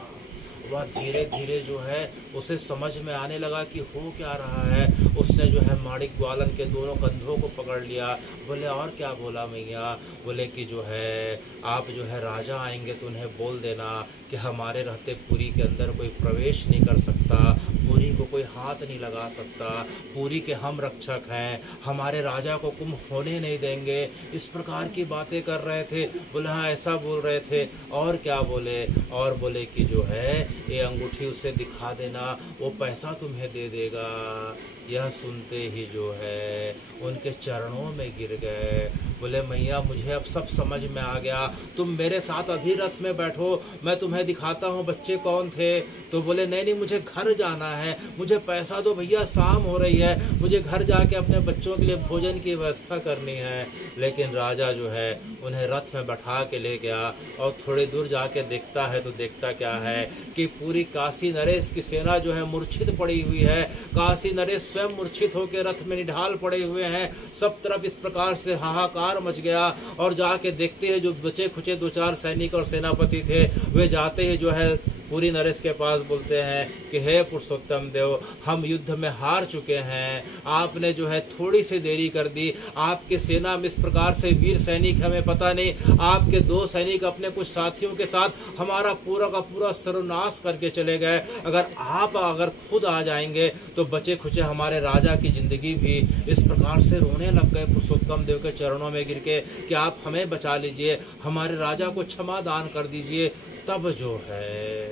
वह धीरे धीरे जो है उसे समझ में आने लगा कि हो क्या रहा है। उसने जो है माणिक ग्वालन के दोनों कंधों को पकड़ लिया। बोले और क्या बोला मैया? बोले कि जो है आप जो है राजा आएंगे तो उन्हें बोल देना कि हमारे रहते पुरी के अंदर कोई प्रवेश नहीं कर सकता, पुरी को कोई हाथ नहीं लगा सकता, पुरी के हम रक्षक हैं, हमारे राजा को कुंभ होने नहीं देंगे। इस प्रकार की बातें कर रहे थे। बोले हाँ ऐसा बोल रहे थे। और क्या बोले? और बोले कि जो है ये अंगूठी उसे दिखा देना, वो पैसा तुम्हें दे देगा। यह सुनते ही जो है उनके चरणों में गिर गए। बोले मैया मुझे अब सब समझ में आ गया, तुम मेरे साथ अभी रथ में बैठो, मैं तुम्हें दिखाता हूँ बच्चे कौन थे। तो बोले नहीं नहीं मुझे घर जाना है, मुझे पैसा दो भैया, शाम हो रही है, मुझे घर जाके अपने बच्चों के लिए भोजन की व्यवस्था करनी है। लेकिन राजा जो है उन्हें रथ में बैठा के ले गया और थोड़ी दूर जाके देखता है तो देखता क्या है कि पूरी काशी नरेश की सेना जो है मूर्छित पड़ी हुई है। काशी नरेश स्वयं मूर्छित होकर रथ में निढाल पड़े हुए हैं। सब तरफ इस प्रकार से हाहाकार मच गया। और जाके देखते हैं जो बचे खुचे 2-4 सैनिक और सेनापति थे, वे जाते ही जो है पूरी नरेश के पास बोलते हैं कि हे पुरुषोत्तम देव, हम युद्ध में हार चुके हैं, आपने जो है थोड़ी सी देरी कर दी, आपके सेना में इस प्रकार से वीर सैनिक हमें पता नहीं, आपके 2 सैनिक अपने कुछ साथियों के साथ हमारा पूरा का पूरा सर्वनाश करके चले गए। अगर खुद आ जाएंगे तो बचे खुचे हमारे राजा की जिंदगी भी। इस प्रकार से रोने लग गए पुरुषोत्तम देव के चरणों में गिर के कि आप हमें बचा लीजिए, हमारे राजा को क्षमा दान कर दीजिए। तब जो है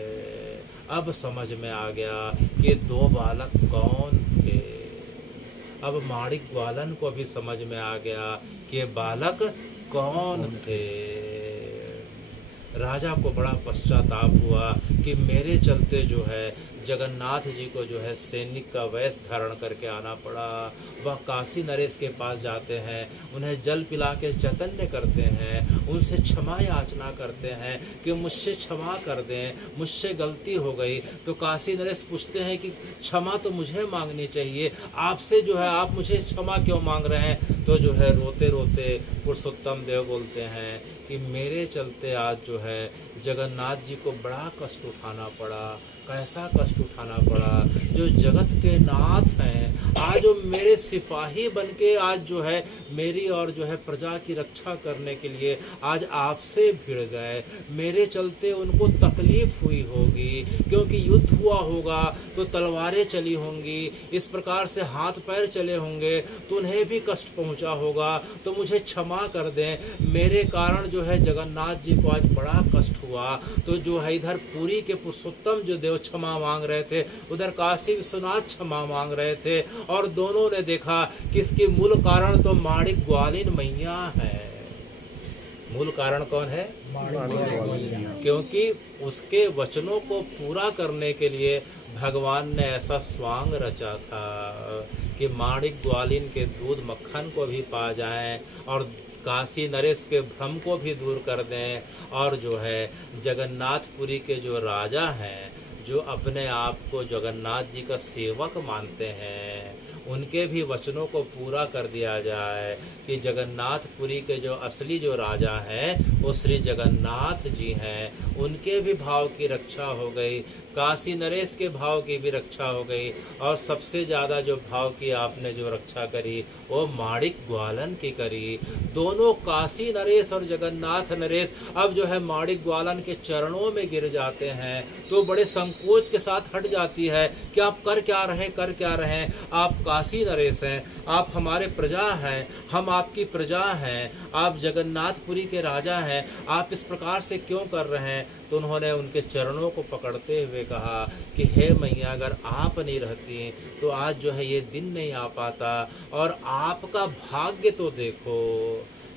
अब समझ में आ गया कि 2 बालक कौन थे। अब माणिक ग्वालन को भी समझ में आ गया कि बालक कौन थे। राजा को बड़ा पश्चाताप हुआ कि मेरे चलते जो है जगन्नाथ जी को जो है सैनिक का वेश धारण करके आना पड़ा। वह काशी नरेश के पास जाते हैं, उन्हें जल पिला के चैतन्य करते हैं, उनसे क्षमा याचना करते हैं कि मुझसे क्षमा कर दें, मुझसे गलती हो गई। तो काशी नरेश पूछते हैं कि क्षमा तो मुझे मांगनी चाहिए, आपसे जो है आप मुझे क्षमा क्यों मांग रहे हैं? तो जो है रोते रोते पुरुषोत्तम देव बोलते हैं कि मेरे चलते आज जो है जगन्नाथ जी को बड़ा कष्ट उठाना पड़ा। कैसा कष्ट उठाना पड़ा? जो जगत के नाथ हैं आज जो मेरे सिपाही बनके आज जो है मेरी और जो है प्रजा की रक्षा करने के लिए आज आपसे भिड़ गए। मेरे चलते उनको तकलीफ हुई होगी, क्योंकि युद्ध हुआ होगा तो तलवारें चली होंगी, इस प्रकार से हाथ पैर चले होंगे तो उन्हें भी कष्ट पहुंचा होगा। तो मुझे क्षमा कर दें, मेरे कारण जो है जगन्नाथ जी को आज बड़ा कष्ट हुआ। तो जो है इधर पुरी के पुरुषोत्तम जो देव क्षमा मांग रहे थे, उधर काशी विश्वनाथ क्षमा मांग रहे थे, और दोनों ने देखा कि इसकी मूल कारण तो माणिक ग्वालिन मैया है। मूल कारण कौन है? क्योंकि उसके वचनों को पूरा करने के लिए भगवान ने ऐसा स्वांग रचा था कि माणिक ग्वालिन के दूध मक्खन को भी पा जाएं और काशी नरेश के भ्रम को भी दूर कर दें, और जो है जगन्नाथपुरी के जो राजा हैं, जो अपने आप को जगन्नाथ जी का सेवक मानते हैं, उनके भी वचनों को पूरा कर दिया जाए कि जगन्नाथपुरी के जो असली जो राजा हैं वो श्री जगन्नाथ जी हैं। उनके भी भाव की रक्षा हो गई, काशी नरेश के भाव की भी रक्षा हो गई, और सबसे ज़्यादा जो भाव की आपने जो रक्षा करी वो माणिक ग्वालन की करी। दोनों काशी नरेश और जगन्नाथ नरेश अब जो है माणिक ग्वालन के चरणों में गिर जाते हैं, तो बड़े संकोच के साथ हट जाती है कि आप कर क्या रहे हैं? आप काशी नरेश हैं, आप हमारे प्रजा हैं, हम आपकी प्रजा हैं, आप जगन्नाथपुरी के राजा हैं, आप इस प्रकार से क्यों कर रहे हैं? तो उन्होंने उनके चरणों को पकड़ते हुए कहा कि हे मैया, अगर आप नहीं रहती तो आज जो है ये दिन नहीं आ पाता, और आपका भाग्य तो देखो,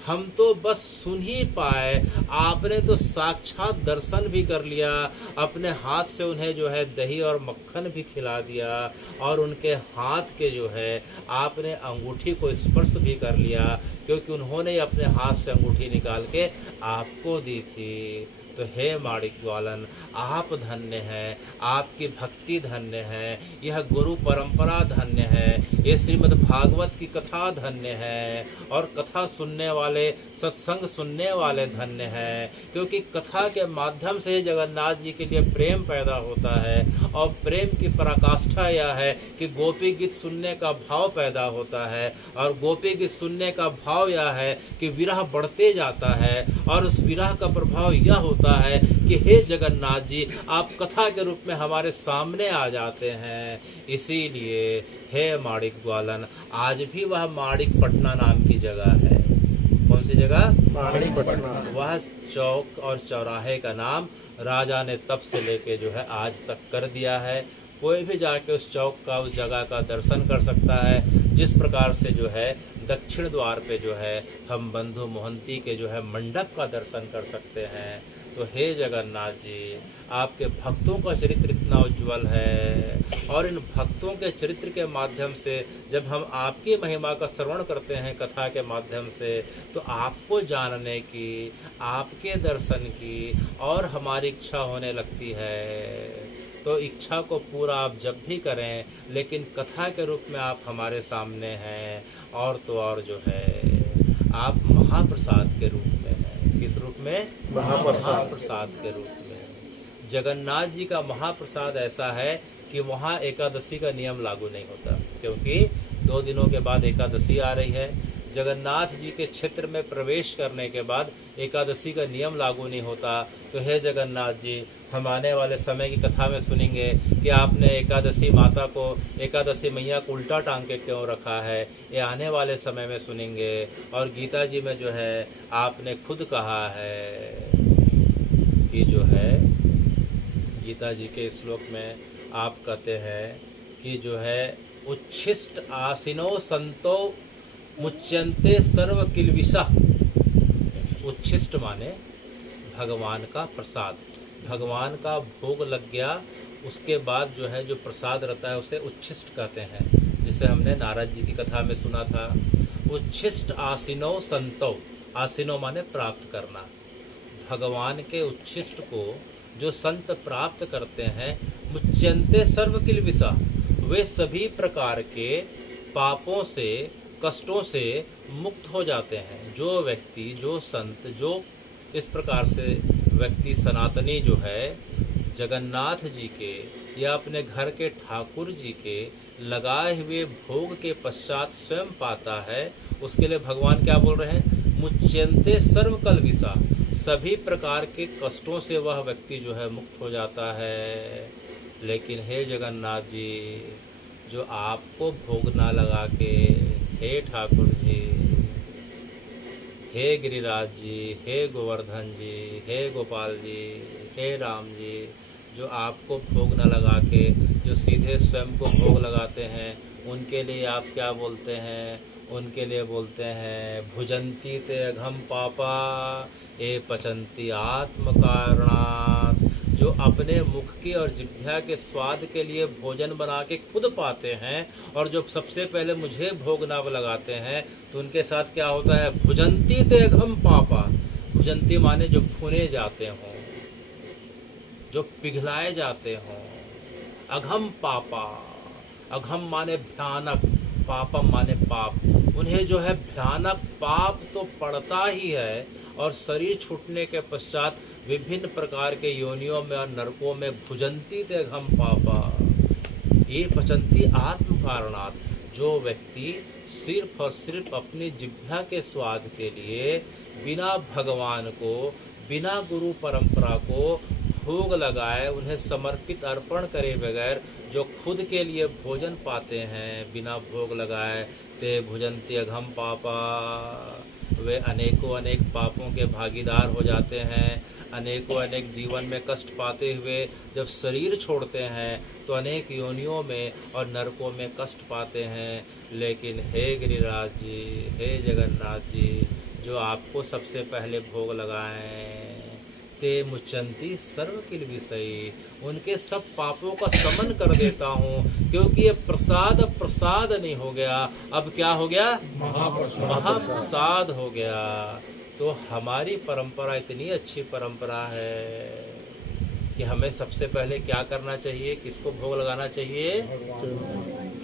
हम तो बस सुन ही पाए, आपने तो साक्षात दर्शन भी कर लिया, अपने हाथ से उन्हें जो है दही और मक्खन भी खिला दिया, और उनके हाथ के जो है आपने अंगूठी को स्पर्श भी कर लिया, क्योंकि उन्होंने अपने हाथ से अंगूठी निकाल के आपको दी थी। तो हे माणिक ग्वालन, आप धन्य हैं, आपकी भक्ति धन्य है, यह गुरु परंपरा धन्य है, ये श्रीमद् भागवत की कथा धन्य है, और कथा सुनने वाले, सत्संग सुनने वाले धन्य हैं, क्योंकि कथा के माध्यम से जगन्नाथ जी के लिए प्रेम पैदा होता है, और प्रेम की पराकाष्ठा यह है कि गोपी गीत सुनने का भाव पैदा होता है, और गोपी गीत सुनने का भाव यह है कि विरह बढ़ते जाता है, और उस विरह का प्रभाव यह होता है कि हे जगन्नाथ जी, आप कथा के रूप में हमारे सामने आ जाते हैं। इसीलिए हे माणिक ग्वालन, आज भी वह माणिकपटना नाम की जगह है। कौन सी जगह? माणिकपटना। वह चौक और चौराहे का नाम राजा ने तब से लेके जो है आज तक कर दिया है। कोई भी जाके उस चौक का, उस जगह का दर्शन कर सकता है, जिस प्रकार से जो है दक्षिण द्वार पे जो है हम बंधु मोहंती के जो है मंडप का दर्शन कर सकते हैं। तो हे जगन्नाथ जी, आपके भक्तों का चरित्र इतना उज्जवल है, और इन भक्तों के चरित्र के माध्यम से जब हम आपकी महिमा का श्रवण करते हैं कथा के माध्यम से, तो आपको जानने की, आपके दर्शन की और हमारी इच्छा होने लगती है। तो इच्छा को पूरा आप जब भी करें, लेकिन कथा के रूप में आप हमारे सामने हैं, और तो और जो है आप महाप्रसाद के रूप में हैं। किस रूप में? महाप्रसाद के रूप में। जगन्नाथ जी का महाप्रसाद ऐसा है कि वहाँ एकादशी का नियम लागू नहीं होता, क्योंकि 2 दिनों के बाद एकादशी आ रही है। जगन्नाथ जी के क्षेत्र में प्रवेश करने के बाद एकादशी का नियम लागू नहीं होता। तो हे जगन्नाथ जी, हम आने वाले समय की कथा में सुनेंगे कि आपने एकादशी माता को, एकादशी मैया को उल्टा टांग के क्यों रखा है, ये आने वाले समय में सुनेंगे। और गीता जी में जो है आपने खुद कहा है कि जो है गीता जी के श्लोक में आप कहते हैं कि जो है उच्छिष्ट आसीनो संतो मुच्यन्ते सर्व किलबिषा। उच्छिष्ट माने भगवान का प्रसाद, भगवान का भोग लग गया उसके बाद जो है जो प्रसाद रहता है उसे उच्छिष्ट कहते हैं, जिसे हमने नारद जी की कथा में सुना था। उच्छिष्ट आसीनो संतो, आसीनो माने प्राप्त करना। भगवान के उच्छिष्ट को जो संत प्राप्त करते हैं, मुच्यन्ते सर्व किल्बिषा, वे सभी प्रकार के पापों से, कष्टों से मुक्त हो जाते हैं। जो व्यक्ति, जो संत, जो इस प्रकार से व्यक्ति सनातनी जो है जगन्नाथ जी के या अपने घर के ठाकुर जी के लगाए हुए भोग के पश्चात स्वयं पाता है, उसके लिए भगवान क्या बोल रहे हैं? मुच्यन्ते सर्व कल्बिषा, सभी प्रकार के कष्टों से वह व्यक्ति जो है मुक्त हो जाता है। लेकिन हे जगन्नाथ जी, जो आपको भोग ना लगा के, हे ठाकुर जी, हे गिरिराज जी, हे गोवर्धन जी, हे गोपाल जी, हे राम जी, जो आपको भोग न लगा के जो सीधे स्वयं को भोग लगाते हैं, उनके लिए आप क्या बोलते हैं? उनके लिए बोलते हैं भुजंती ते अघम पापा ए पचंती आत्म कारणात्। जो अपने मुख की और जिह्वा के स्वाद के लिए भोजन बना के खुद पाते हैं और जो सबसे पहले मुझे भोग ना लगाते हैं, तो उनके साथ क्या होता है? भुजंती ते अघम पापा। भुजंती माने जो भुने जाते हों, जो पिघलाए जाते हों। अघम पापा, अघम माने भयानक, पापम माने पाप। उन्हें जो है भयानक पाप तो पड़ता ही है, और शरीर छूटने के पश्चात विभिन्न प्रकार के योनियों में और नरकों में भुजंती ते अघम पापा ये पचंती आत्म कारणात्। जो व्यक्ति सिर्फ और सिर्फ अपनी जिह्वा के स्वाद के लिए बिना भगवान को, बिना गुरु परंपरा को भोग लगाए, उन्हें समर्पित अर्पण करे बगैर जो खुद के लिए भोजन पाते हैं बिना भोग लगाए, ते भुजंती अघम पापा, वे अनेकों अनेक पापों के भागीदार हो जाते हैं। अनेकों अनेक जीवन में कष्ट पाते हुए जब शरीर छोड़ते हैं तो अनेक योनियों में और नरकों में कष्ट पाते हैं। लेकिन हे गिरिराज जी, हे जगन्नाथ जी, जो आपको सबसे पहले भोग लगाएं, ते मुच्यन्ति सर्व किल्बिषै, उनके सब पापों का शमन कर देता हूँ। क्योंकि ये प्रसाद अब प्रसाद नहीं हो गया, अब क्या हो गया? महाप्रसाद हो गया। तो हमारी परंपरा इतनी अच्छी परंपरा है कि हमें सबसे पहले क्या करना चाहिए? किसको भोग लगाना चाहिए?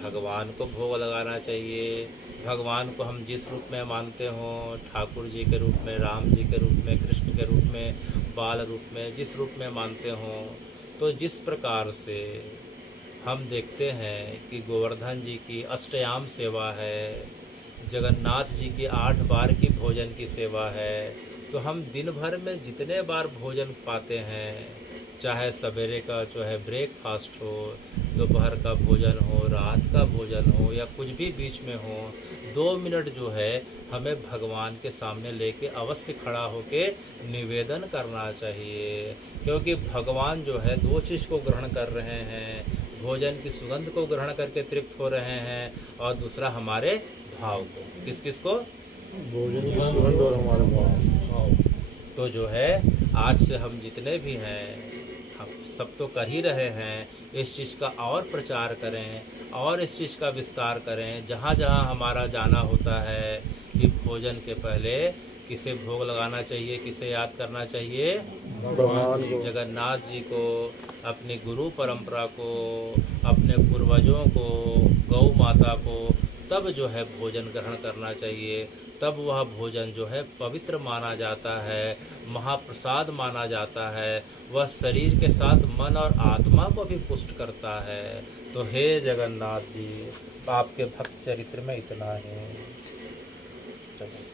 भगवान को भोग लगाना चाहिए। भगवान को हम जिस रूप में मानते हों, ठाकुर जी के रूप में, राम जी के रूप में, कृष्ण के रूप में, बाल रूप में, जिस रूप में मानते हों, तो जिस प्रकार से हम देखते हैं कि गोवर्धन जी की अष्टयाम सेवा है, जगन्नाथ जी की 8 बार की भोजन की सेवा है, तो हम दिन भर में जितने बार भोजन पाते हैं, चाहे सवेरे का जो है ब्रेकफास्ट हो, दोपहर का भोजन हो, रात का भोजन हो, या कुछ भी बीच में हो, 2 मिनट जो है हमें भगवान के सामने लेके अवश्य खड़ा होके निवेदन करना चाहिए। क्योंकि भगवान जो है 2 चीज़ को ग्रहण कर रहे हैं, भोजन की सुगंध को ग्रहण करके तृप्त हो रहे हैं, और दूसरा हमारे भाव को। किस को? भोजन की सुगंध और हमारे भाव। तो जो है आज से हम जितने भी हैं, हम सब तो कर ही रहे हैं, इस चीज़ का और प्रचार करें और इस चीज़ का विस्तार करें। जहाँ जहाँ हमारा जाना होता है कि भोजन के पहले किसे भोग लगाना चाहिए, किसे याद करना चाहिए? भगवान को, जगन्नाथ जी को, अपनी गुरु परंपरा को, अपने पूर्वजों को, गौ माता को। तब जो है भोजन ग्रहण करना चाहिए। तब वह भोजन जो है पवित्र माना जाता है, महाप्रसाद माना जाता है। वह शरीर के साथ मन और आत्मा को भी पुष्ट करता है। तो हे जगन्नाथ जी, आपके भक्त चरित्र में इतना है।